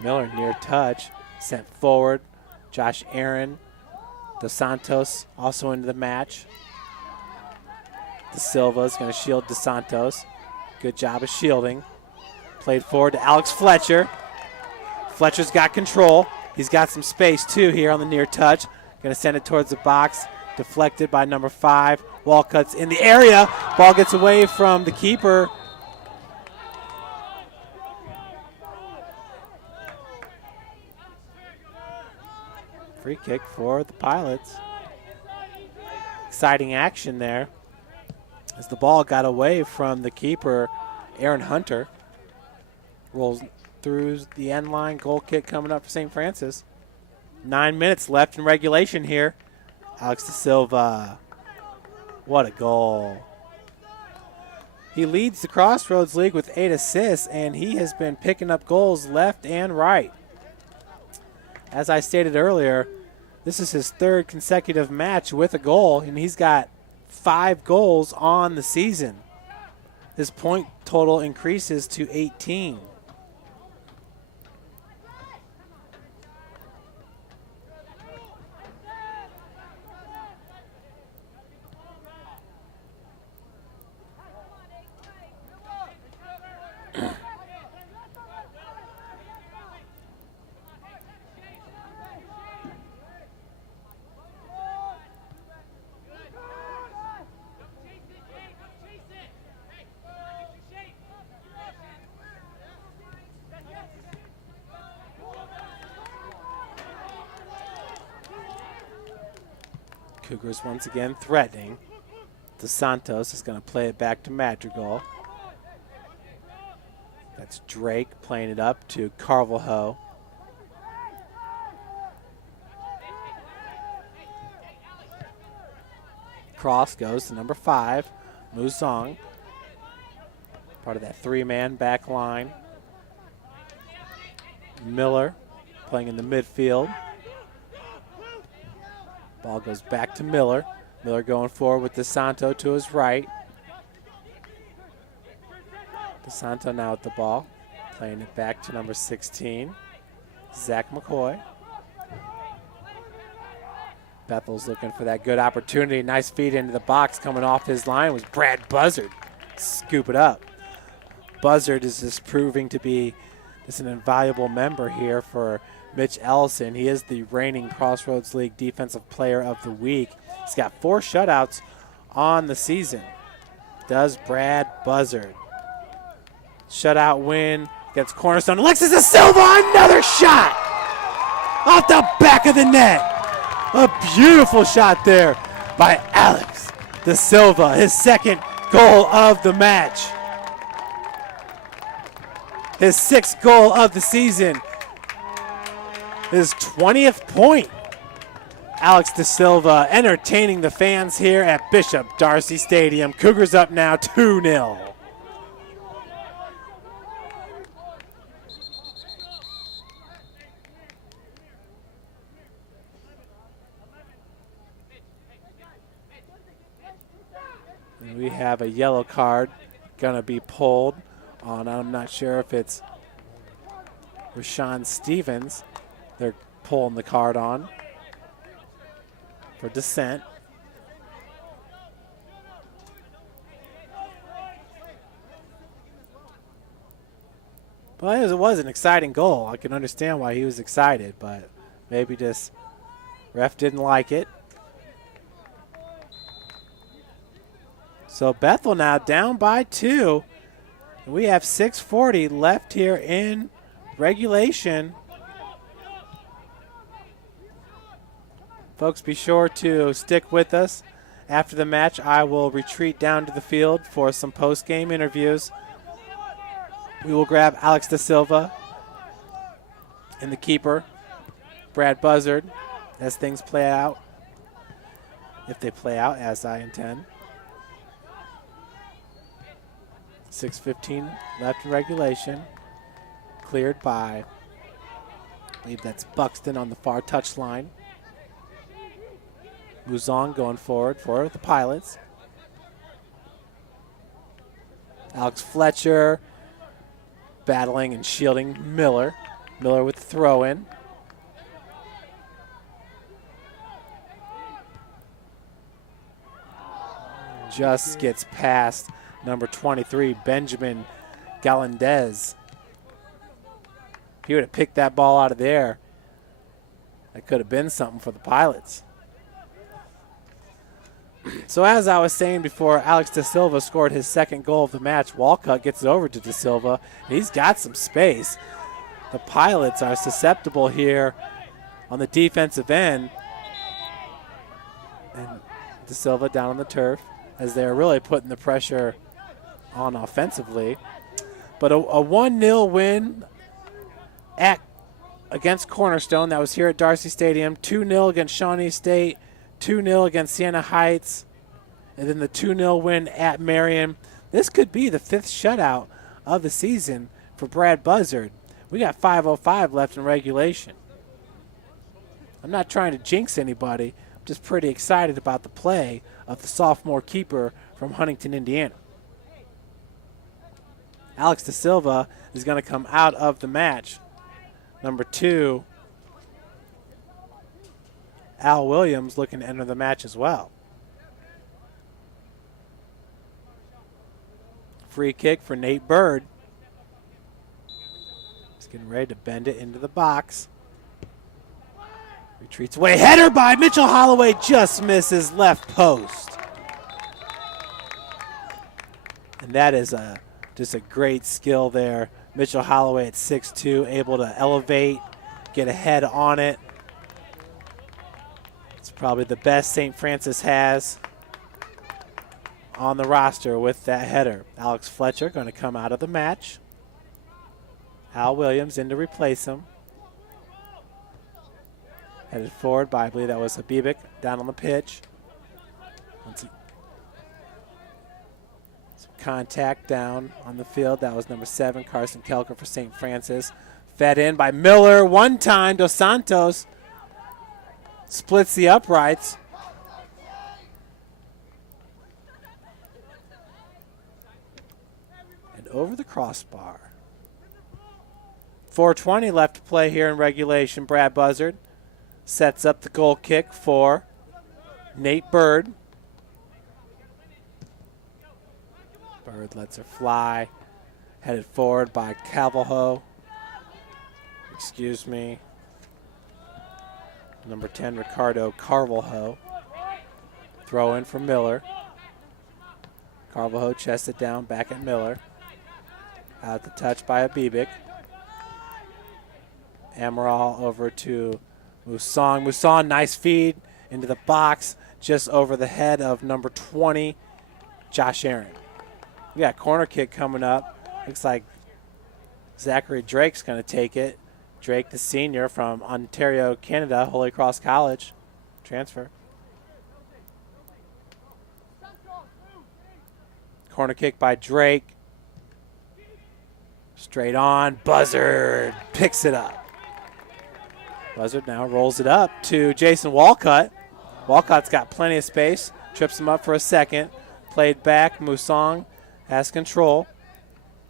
Miller near touch. Sent forward. Josh Aaron. Dos Santos also into the match. De Silva is going to shield Dos Santos. Good job of shielding. Played forward to Alex Fletcher. Fletcher's got control. He's got some space too here on the near touch. Going to send it towards the box. Deflected by number 5. Walcutt's in the area. Ball gets away from the keeper. Free kick for the Pilots. Exciting action there as the ball got away from the keeper, Aaron Hunter. Rolls through the end line. Goal kick coming up for St. Francis. 9 minutes left in regulation here. Alex De Silva. What a goal. He leads the Crossroads League with 8 assists, and he has been picking up goals left and right. As I stated earlier, this is his 3rd consecutive match with a goal, and he's got 5 goals on the season. His point total increases to 18. Cougars once again threatening. Dos Santos is going to play it back to Madrigal. That's Drake playing it up to Carvalho. Cross goes to number 5, Musong. Part of that 3-man back line. Miller playing in the midfield. Ball goes back to Miller. Miller going forward with DeSanto to his right. DeSanto now with the ball. Playing it back to number 16, Zach McCoy. Bethel's looking for that good opportunity. Nice feed into the box. Coming off his line was Brad Buzzard. Scoop it up. Buzzard is just proving to be just an invaluable member here for Mitch Ellison. He is the reigning Crossroads League Defensive Player of the Week. He's got 4 shutouts on the season. Does Brad Buzzard. Shutout win against Cornerstone. Alexis De Silva, another shot off the back of the net. A beautiful shot there by Alex De Silva, his 2nd goal of the match. His 6th goal of the season. His 20th point. Alex De Silva entertaining the fans here at Bishop Darcy Stadium. Cougars up now 2-0. We have a yellow card gonna be pulled on, I'm not sure if it's Rashawn Stevens. They're pulling the card on for dissent. Well, it was an exciting goal. I can understand why he was excited, but maybe just ref didn't like it. So Bethel now down by 2. We have 6:40 left here in regulation. Folks, be sure to stick with us. After the match, I will retreat down to the field for some post-game interviews. We will grab Alex Da Silva and the keeper, Brad Buzzard, as things play out. If they play out as I intend. 6:15 left in regulation. Cleared by, I believe that's Buxton on the far touchline. Mouzon going forward for the Pilots. Alex Fletcher battling and shielding Miller. Miller with the throw in. Just gets past number 23, Benjamin Gallandez. He would have picked that ball out of the air. That could have been something for the Pilots. So as I was saying before, Alex Da Silva scored his second goal of the match. Walcott gets it over to Da Silva. He's got some space. The Pilots are susceptible here on the defensive end. And Da Silva down on the turf as they're really putting the pressure on offensively. But a 1-0 win against Cornerstone. That was here at Darcy Stadium. 2-0 against Shawnee State. 2-0 against Siena Heights. And then the 2-0 win at Marion. This could be the 5th shutout of the season for Brad Buzzard. We got 5:05 left in regulation. I'm not trying to jinx anybody. I'm just pretty excited about the play of the sophomore keeper from Huntington, Indiana. Alex Da Silva is going to come out of the match. Number 2, Al Williams looking to enter the match as well. Free kick for Nate Bird. He's getting ready to bend it into the box. Retreats away. Header by Mitchell Holloway. Just misses left post. And that is just a great skill there. Mitchell Holloway at 6'2", able to elevate, get a head on it. It's probably the best St. Francis has on the roster with that header. Alex Fletcher going to come out of the match. Al Williams in to replace him. Headed forward by, I believe that was Habibik down on the pitch. Some contact down on the field. That was number 7, Carson Kelker for St. Francis. Fed in by Miller one time. Dos Santos splits the uprights. And over the crossbar. 4:20 left to play here in regulation. Brad Buzzard sets up the goal kick for Nate Bird. Bird lets her fly. Headed forward by Cavalho. Excuse me. Number 10, Ricardo Carvalho. Throw in for Miller. Carvalho chests it down back at Miller. Out the touch by Abibik. Amaral over to Mousson. Mousson, nice feed into the box just over the head of number 20, Josh Aaron. We got a corner kick coming up. Looks like Zachary Drake's going to take it. Drake, the senior from Ontario, Canada, Holy Cross College transfer. Corner kick by Drake. Straight on. Buzzard picks it up. Buzzard now rolls it up to Jason Walcott. Walcott's got plenty of space. Trips him up for a second. Played back. Mousson has control.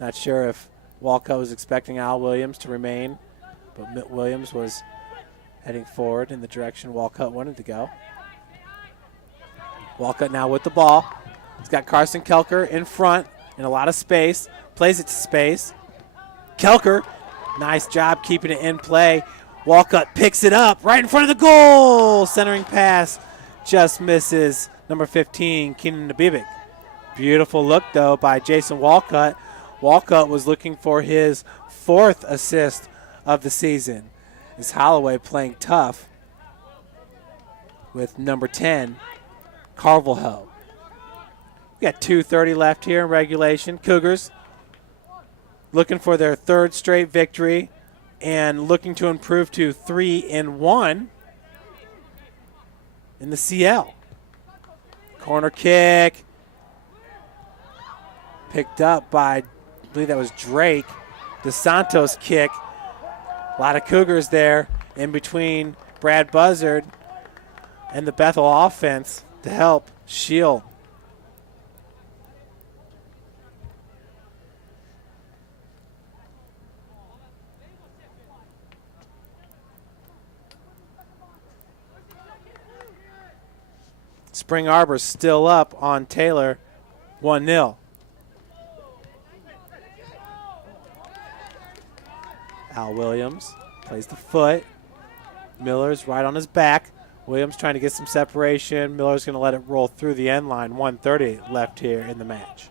Not sure if Walcott was expecting Al Williams to remain, but Williams was heading forward in the direction Walcott wanted to go. Walcott now with the ball. He's got Carson Kelker in front in a lot of space. Plays it to space. Kelker, nice job keeping it in play. Walcott picks it up right in front of the goal. Centering pass just misses number 15, Keenan Abibik. Beautiful look, though, by Jason Walcott. Walcott was looking for his 4th assist of the season. Is Holloway playing tough with number 10, We got 2:30 left here in regulation. Cougars looking for their third straight victory and looking to improve to 3-1 in the CL. Corner kick picked up by, I believe that was Drake. DeSantos kick. A lot of Cougars there in between Brad Buzzard and the Bethel offense to help shield. Spring Arbor still up on Taylor, 1-0. Al Williams plays the foot. Miller's right on his back. Williams trying to get some separation. Miller's going to let it roll through the end line. 1:30 left here in the match.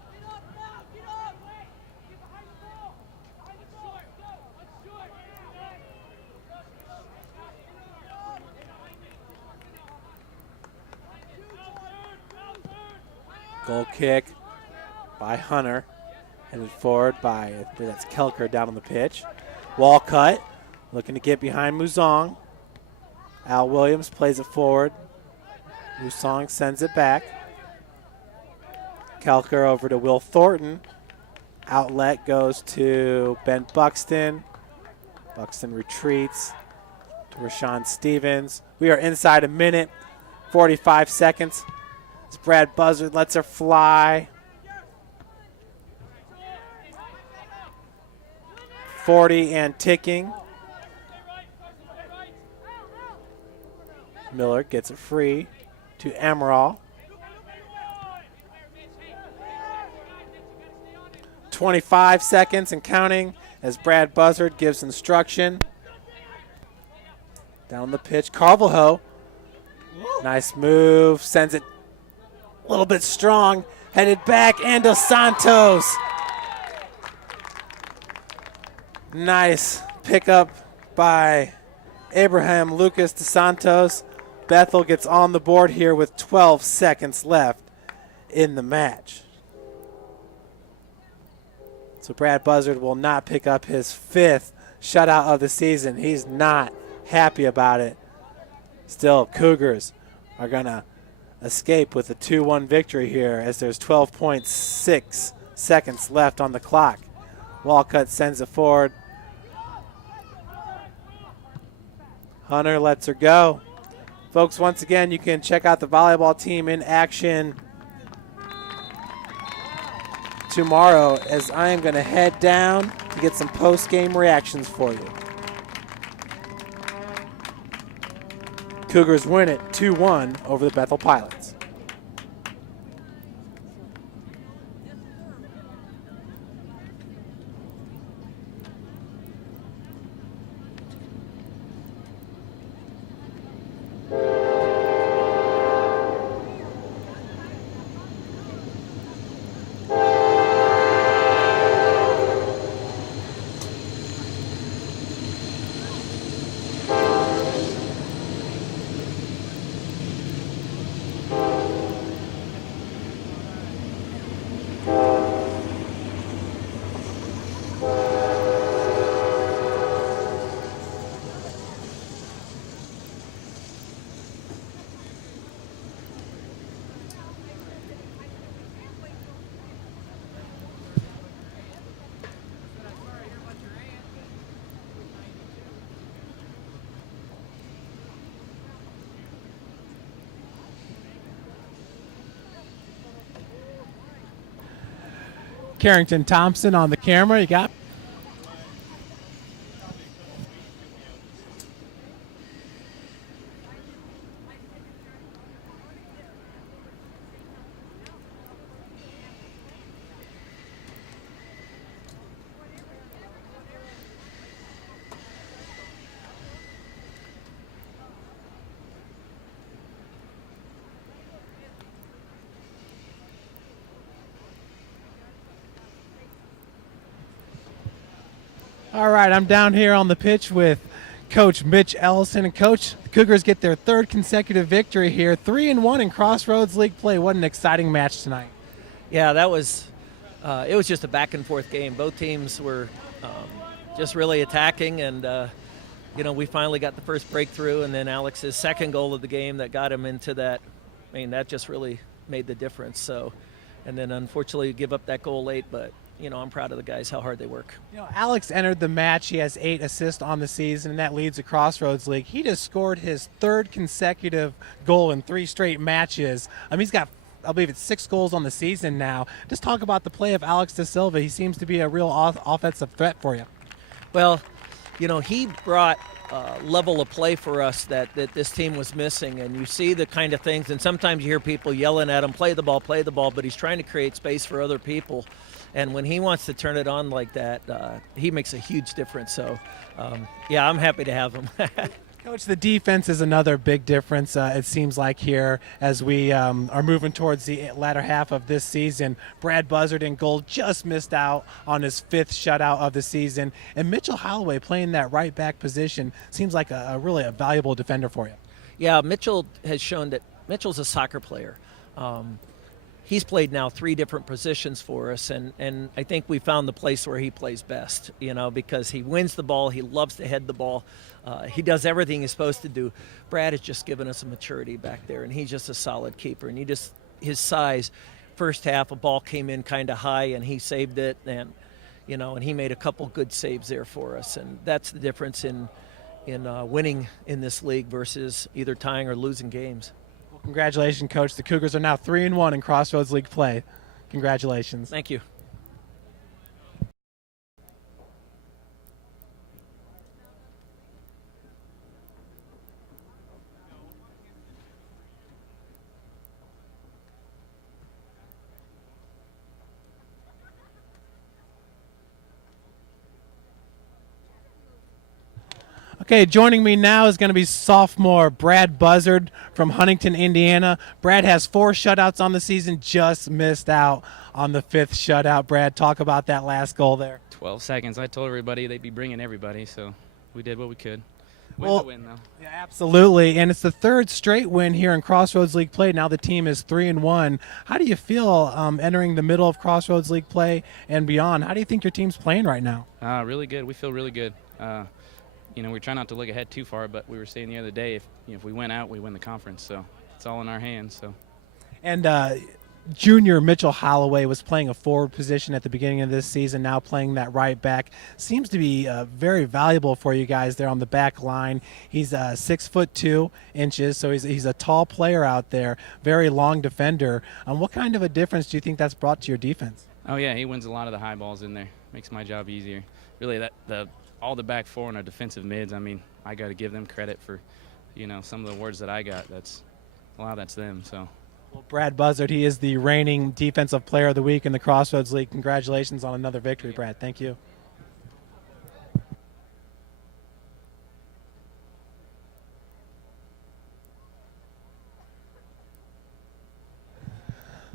Goal kick by Hunter. Headed forward by, I believe that's Kelker down on the pitch. Walcott looking to get behind Muzong. Al Williams plays it forward. Muzong sends it back. Kelker over to Will Thornton. Outlet goes to Ben Buxton. Buxton retreats to Rashawn Stevens. We are inside a minute, 45 seconds. As Brad Buzzard lets her fly. 40 and ticking. Miller gets it free to Amaral. 25 seconds and counting as Brad Buzzard gives instruction. Down the pitch, Carvalho. Nice move, sends it a little bit strong. Headed back, and Dos Santos. Nice pickup by Abraham Lucas Dos Santos. Bethel gets on the board here with 12 seconds left in the match. So Brad Buzzard will not pick up his 5th shutout of the season. He's not happy about it. Still, Cougars are going to escape with a 2-1 victory here as there's 12.6 seconds left on the clock. Walcott sends it forward. Hunter lets her go. Folks, once again, you can check out the volleyball team in action tomorrow as I am going to head down to get some post-game reactions for you. Cougars win it 2-1 over the Bethel Pilots. Carrington Thompson on the camera. You got All right, I'm down here on the pitch with Coach Mitch Ellison. And Coach, the Cougars get their 3rd consecutive victory here, 3-1 in Crossroads League play. What an exciting match tonight. Yeah, that was It was just a back and forth game. Both teams were just really attacking, and we finally got the first breakthrough, and then Alex's second goal of the game that got him into that. I mean, that just really made the difference. So, and then unfortunately give up that goal late, but I'm proud of the guys, how hard they work. Alex entered the match. He has 8 assists on the season, and that leads the Crossroads League. He just scored his 3rd consecutive goal in 3 straight matches. He's got, I believe it's 6 goals on the season now. Just talk about the play of Alex da Silva. He seems to be a real offensive threat for you. Well, he brought level of play for us that this team was missing, and you see the kind of things, and sometimes you hear people yelling at him, play the ball, but he's trying to create space for other people, and when he wants to turn it on like that, he makes a huge difference. So yeah, I'm happy to have him. Coach, the defense is another big difference, it seems like, here as we are moving towards the latter half of this season. Brad Buzzard in goal just missed out on his 5th shutout of the season. And Mitchell Holloway playing that right back position seems like a really valuable defender for you. Yeah, Mitchell has shown that Mitchell's a soccer player. He's played now 3 different positions for us, and I think we found the place where he plays best, because he wins the ball, he loves to head the ball, he does everything he's supposed to do. Brad has just given us a maturity back there, and he's just a solid keeper, and his size, first half, a ball came in kind of high, and he saved it, and he made a couple good saves there for us, and that's the difference in winning in this league versus either tying or losing games. Congratulations, Coach. The Cougars are now 3-1 in Crossroads League play. Congratulations. Thank you. Okay, joining me now is going to be sophomore Brad Buzzard from Huntington, Indiana. Brad has 4 shutouts on the season, just missed out on the 5th shutout. Brad, talk about that last goal there. 12 seconds. I told everybody they'd be bringing everybody, so we did what we could. Win, though. Yeah, absolutely, and it's the 3rd straight win here in Crossroads League play. Now the team is 3-1. How do you feel entering the middle of Crossroads League play and beyond? How do you think your team's playing right now? Really good. We feel really good. We try not to look ahead too far, but we were saying the other day, if we win out, we win the conference. So it's all in our hands. So. And junior Mitchell Holloway was playing a forward position at the beginning of this season, now playing that right back. Seems to be very valuable for you guys there on the back line. He's 6'2", so he's a tall player out there, very long defender. What kind of a difference do you think that's brought to your defense? Oh yeah, he wins a lot of the high balls in there. Makes my job easier. Really, all the back 4 and our defensive mids, I got to give them credit for, some of the awards that I got. A lot of that's them. So. Well, Brad Buzzard, he is the reigning Defensive Player of the Week in the Crossroads League. Congratulations on another victory, Brad. Thank you.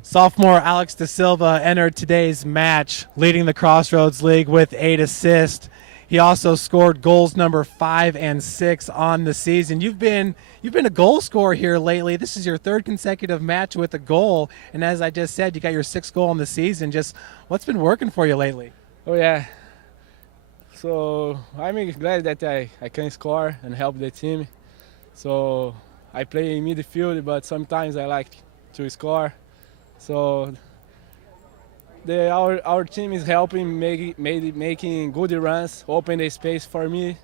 Sophomore Alex da Silva entered today's match, leading the Crossroads League with 8 assists. He also scored goals number 5 and 6 on the season. You've been a goal scorer here lately. This is your 3rd consecutive match with a goal, and as I just said, you got your 6th goal on the season. Just what's been working for you lately? Oh yeah. So I'm glad that I can score and help the team. So I play in midfield, but sometimes I like to score. So our team is helping making good runs, open the space for me,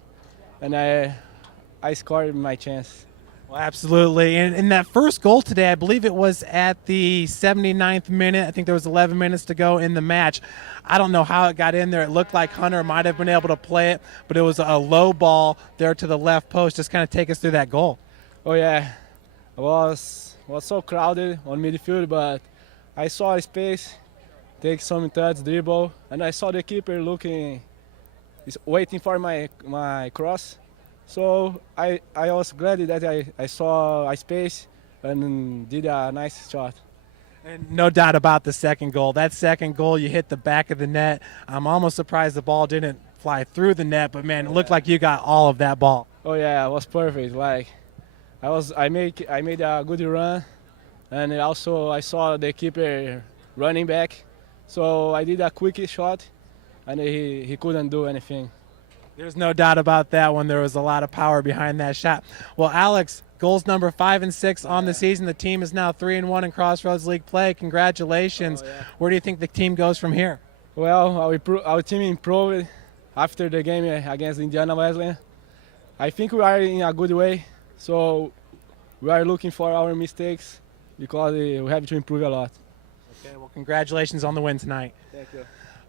and I scored my chance. Well, absolutely. And in that first goal today, I believe it was at the 79th minute. I think there was 11 minutes to go in the match. I don't know how it got in there. It looked like Hunter might have been able to play it, but it was a low ball there to the left post. Just kind of take us through that goal. Oh yeah, it was so crowded on midfield, but I saw a space, take some touch, dribble, and I saw the keeper waiting for my cross. So I was glad that I saw a space and did a nice shot. And no doubt about the second goal. That second goal, you hit the back of the net. I'm almost surprised the ball didn't fly through the net, but man, it looked like you got all of that ball. Oh yeah, it was perfect. Like I made a good run, and also I saw the keeper running back, So I did a quick shot, and he couldn't do anything. There's no doubt about that one. There was a lot of power behind that shot. Well, Alex, goals number 5 and 6 on the season. The team is now 3-1 in Crossroads League play. Congratulations. Where do you think the team goes from here? Well, our team improved after the game against Indiana Wesleyan. I think we are in a good way, so we are looking for our mistakes because we have to improve a lot. Okay, well, congratulations on the win tonight. Thank you.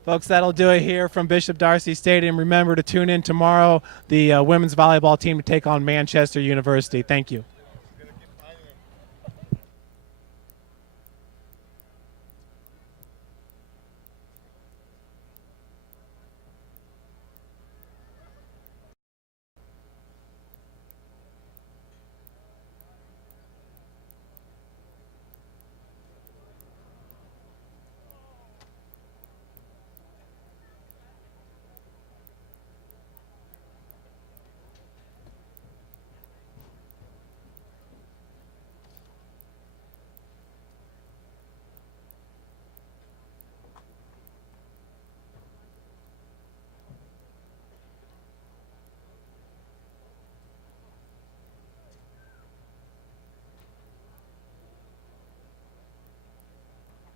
Folks, that'll do it here from Bishop Darcy Stadium. Remember to tune in tomorrow, the women's volleyball team to take on Manchester University. Thank you.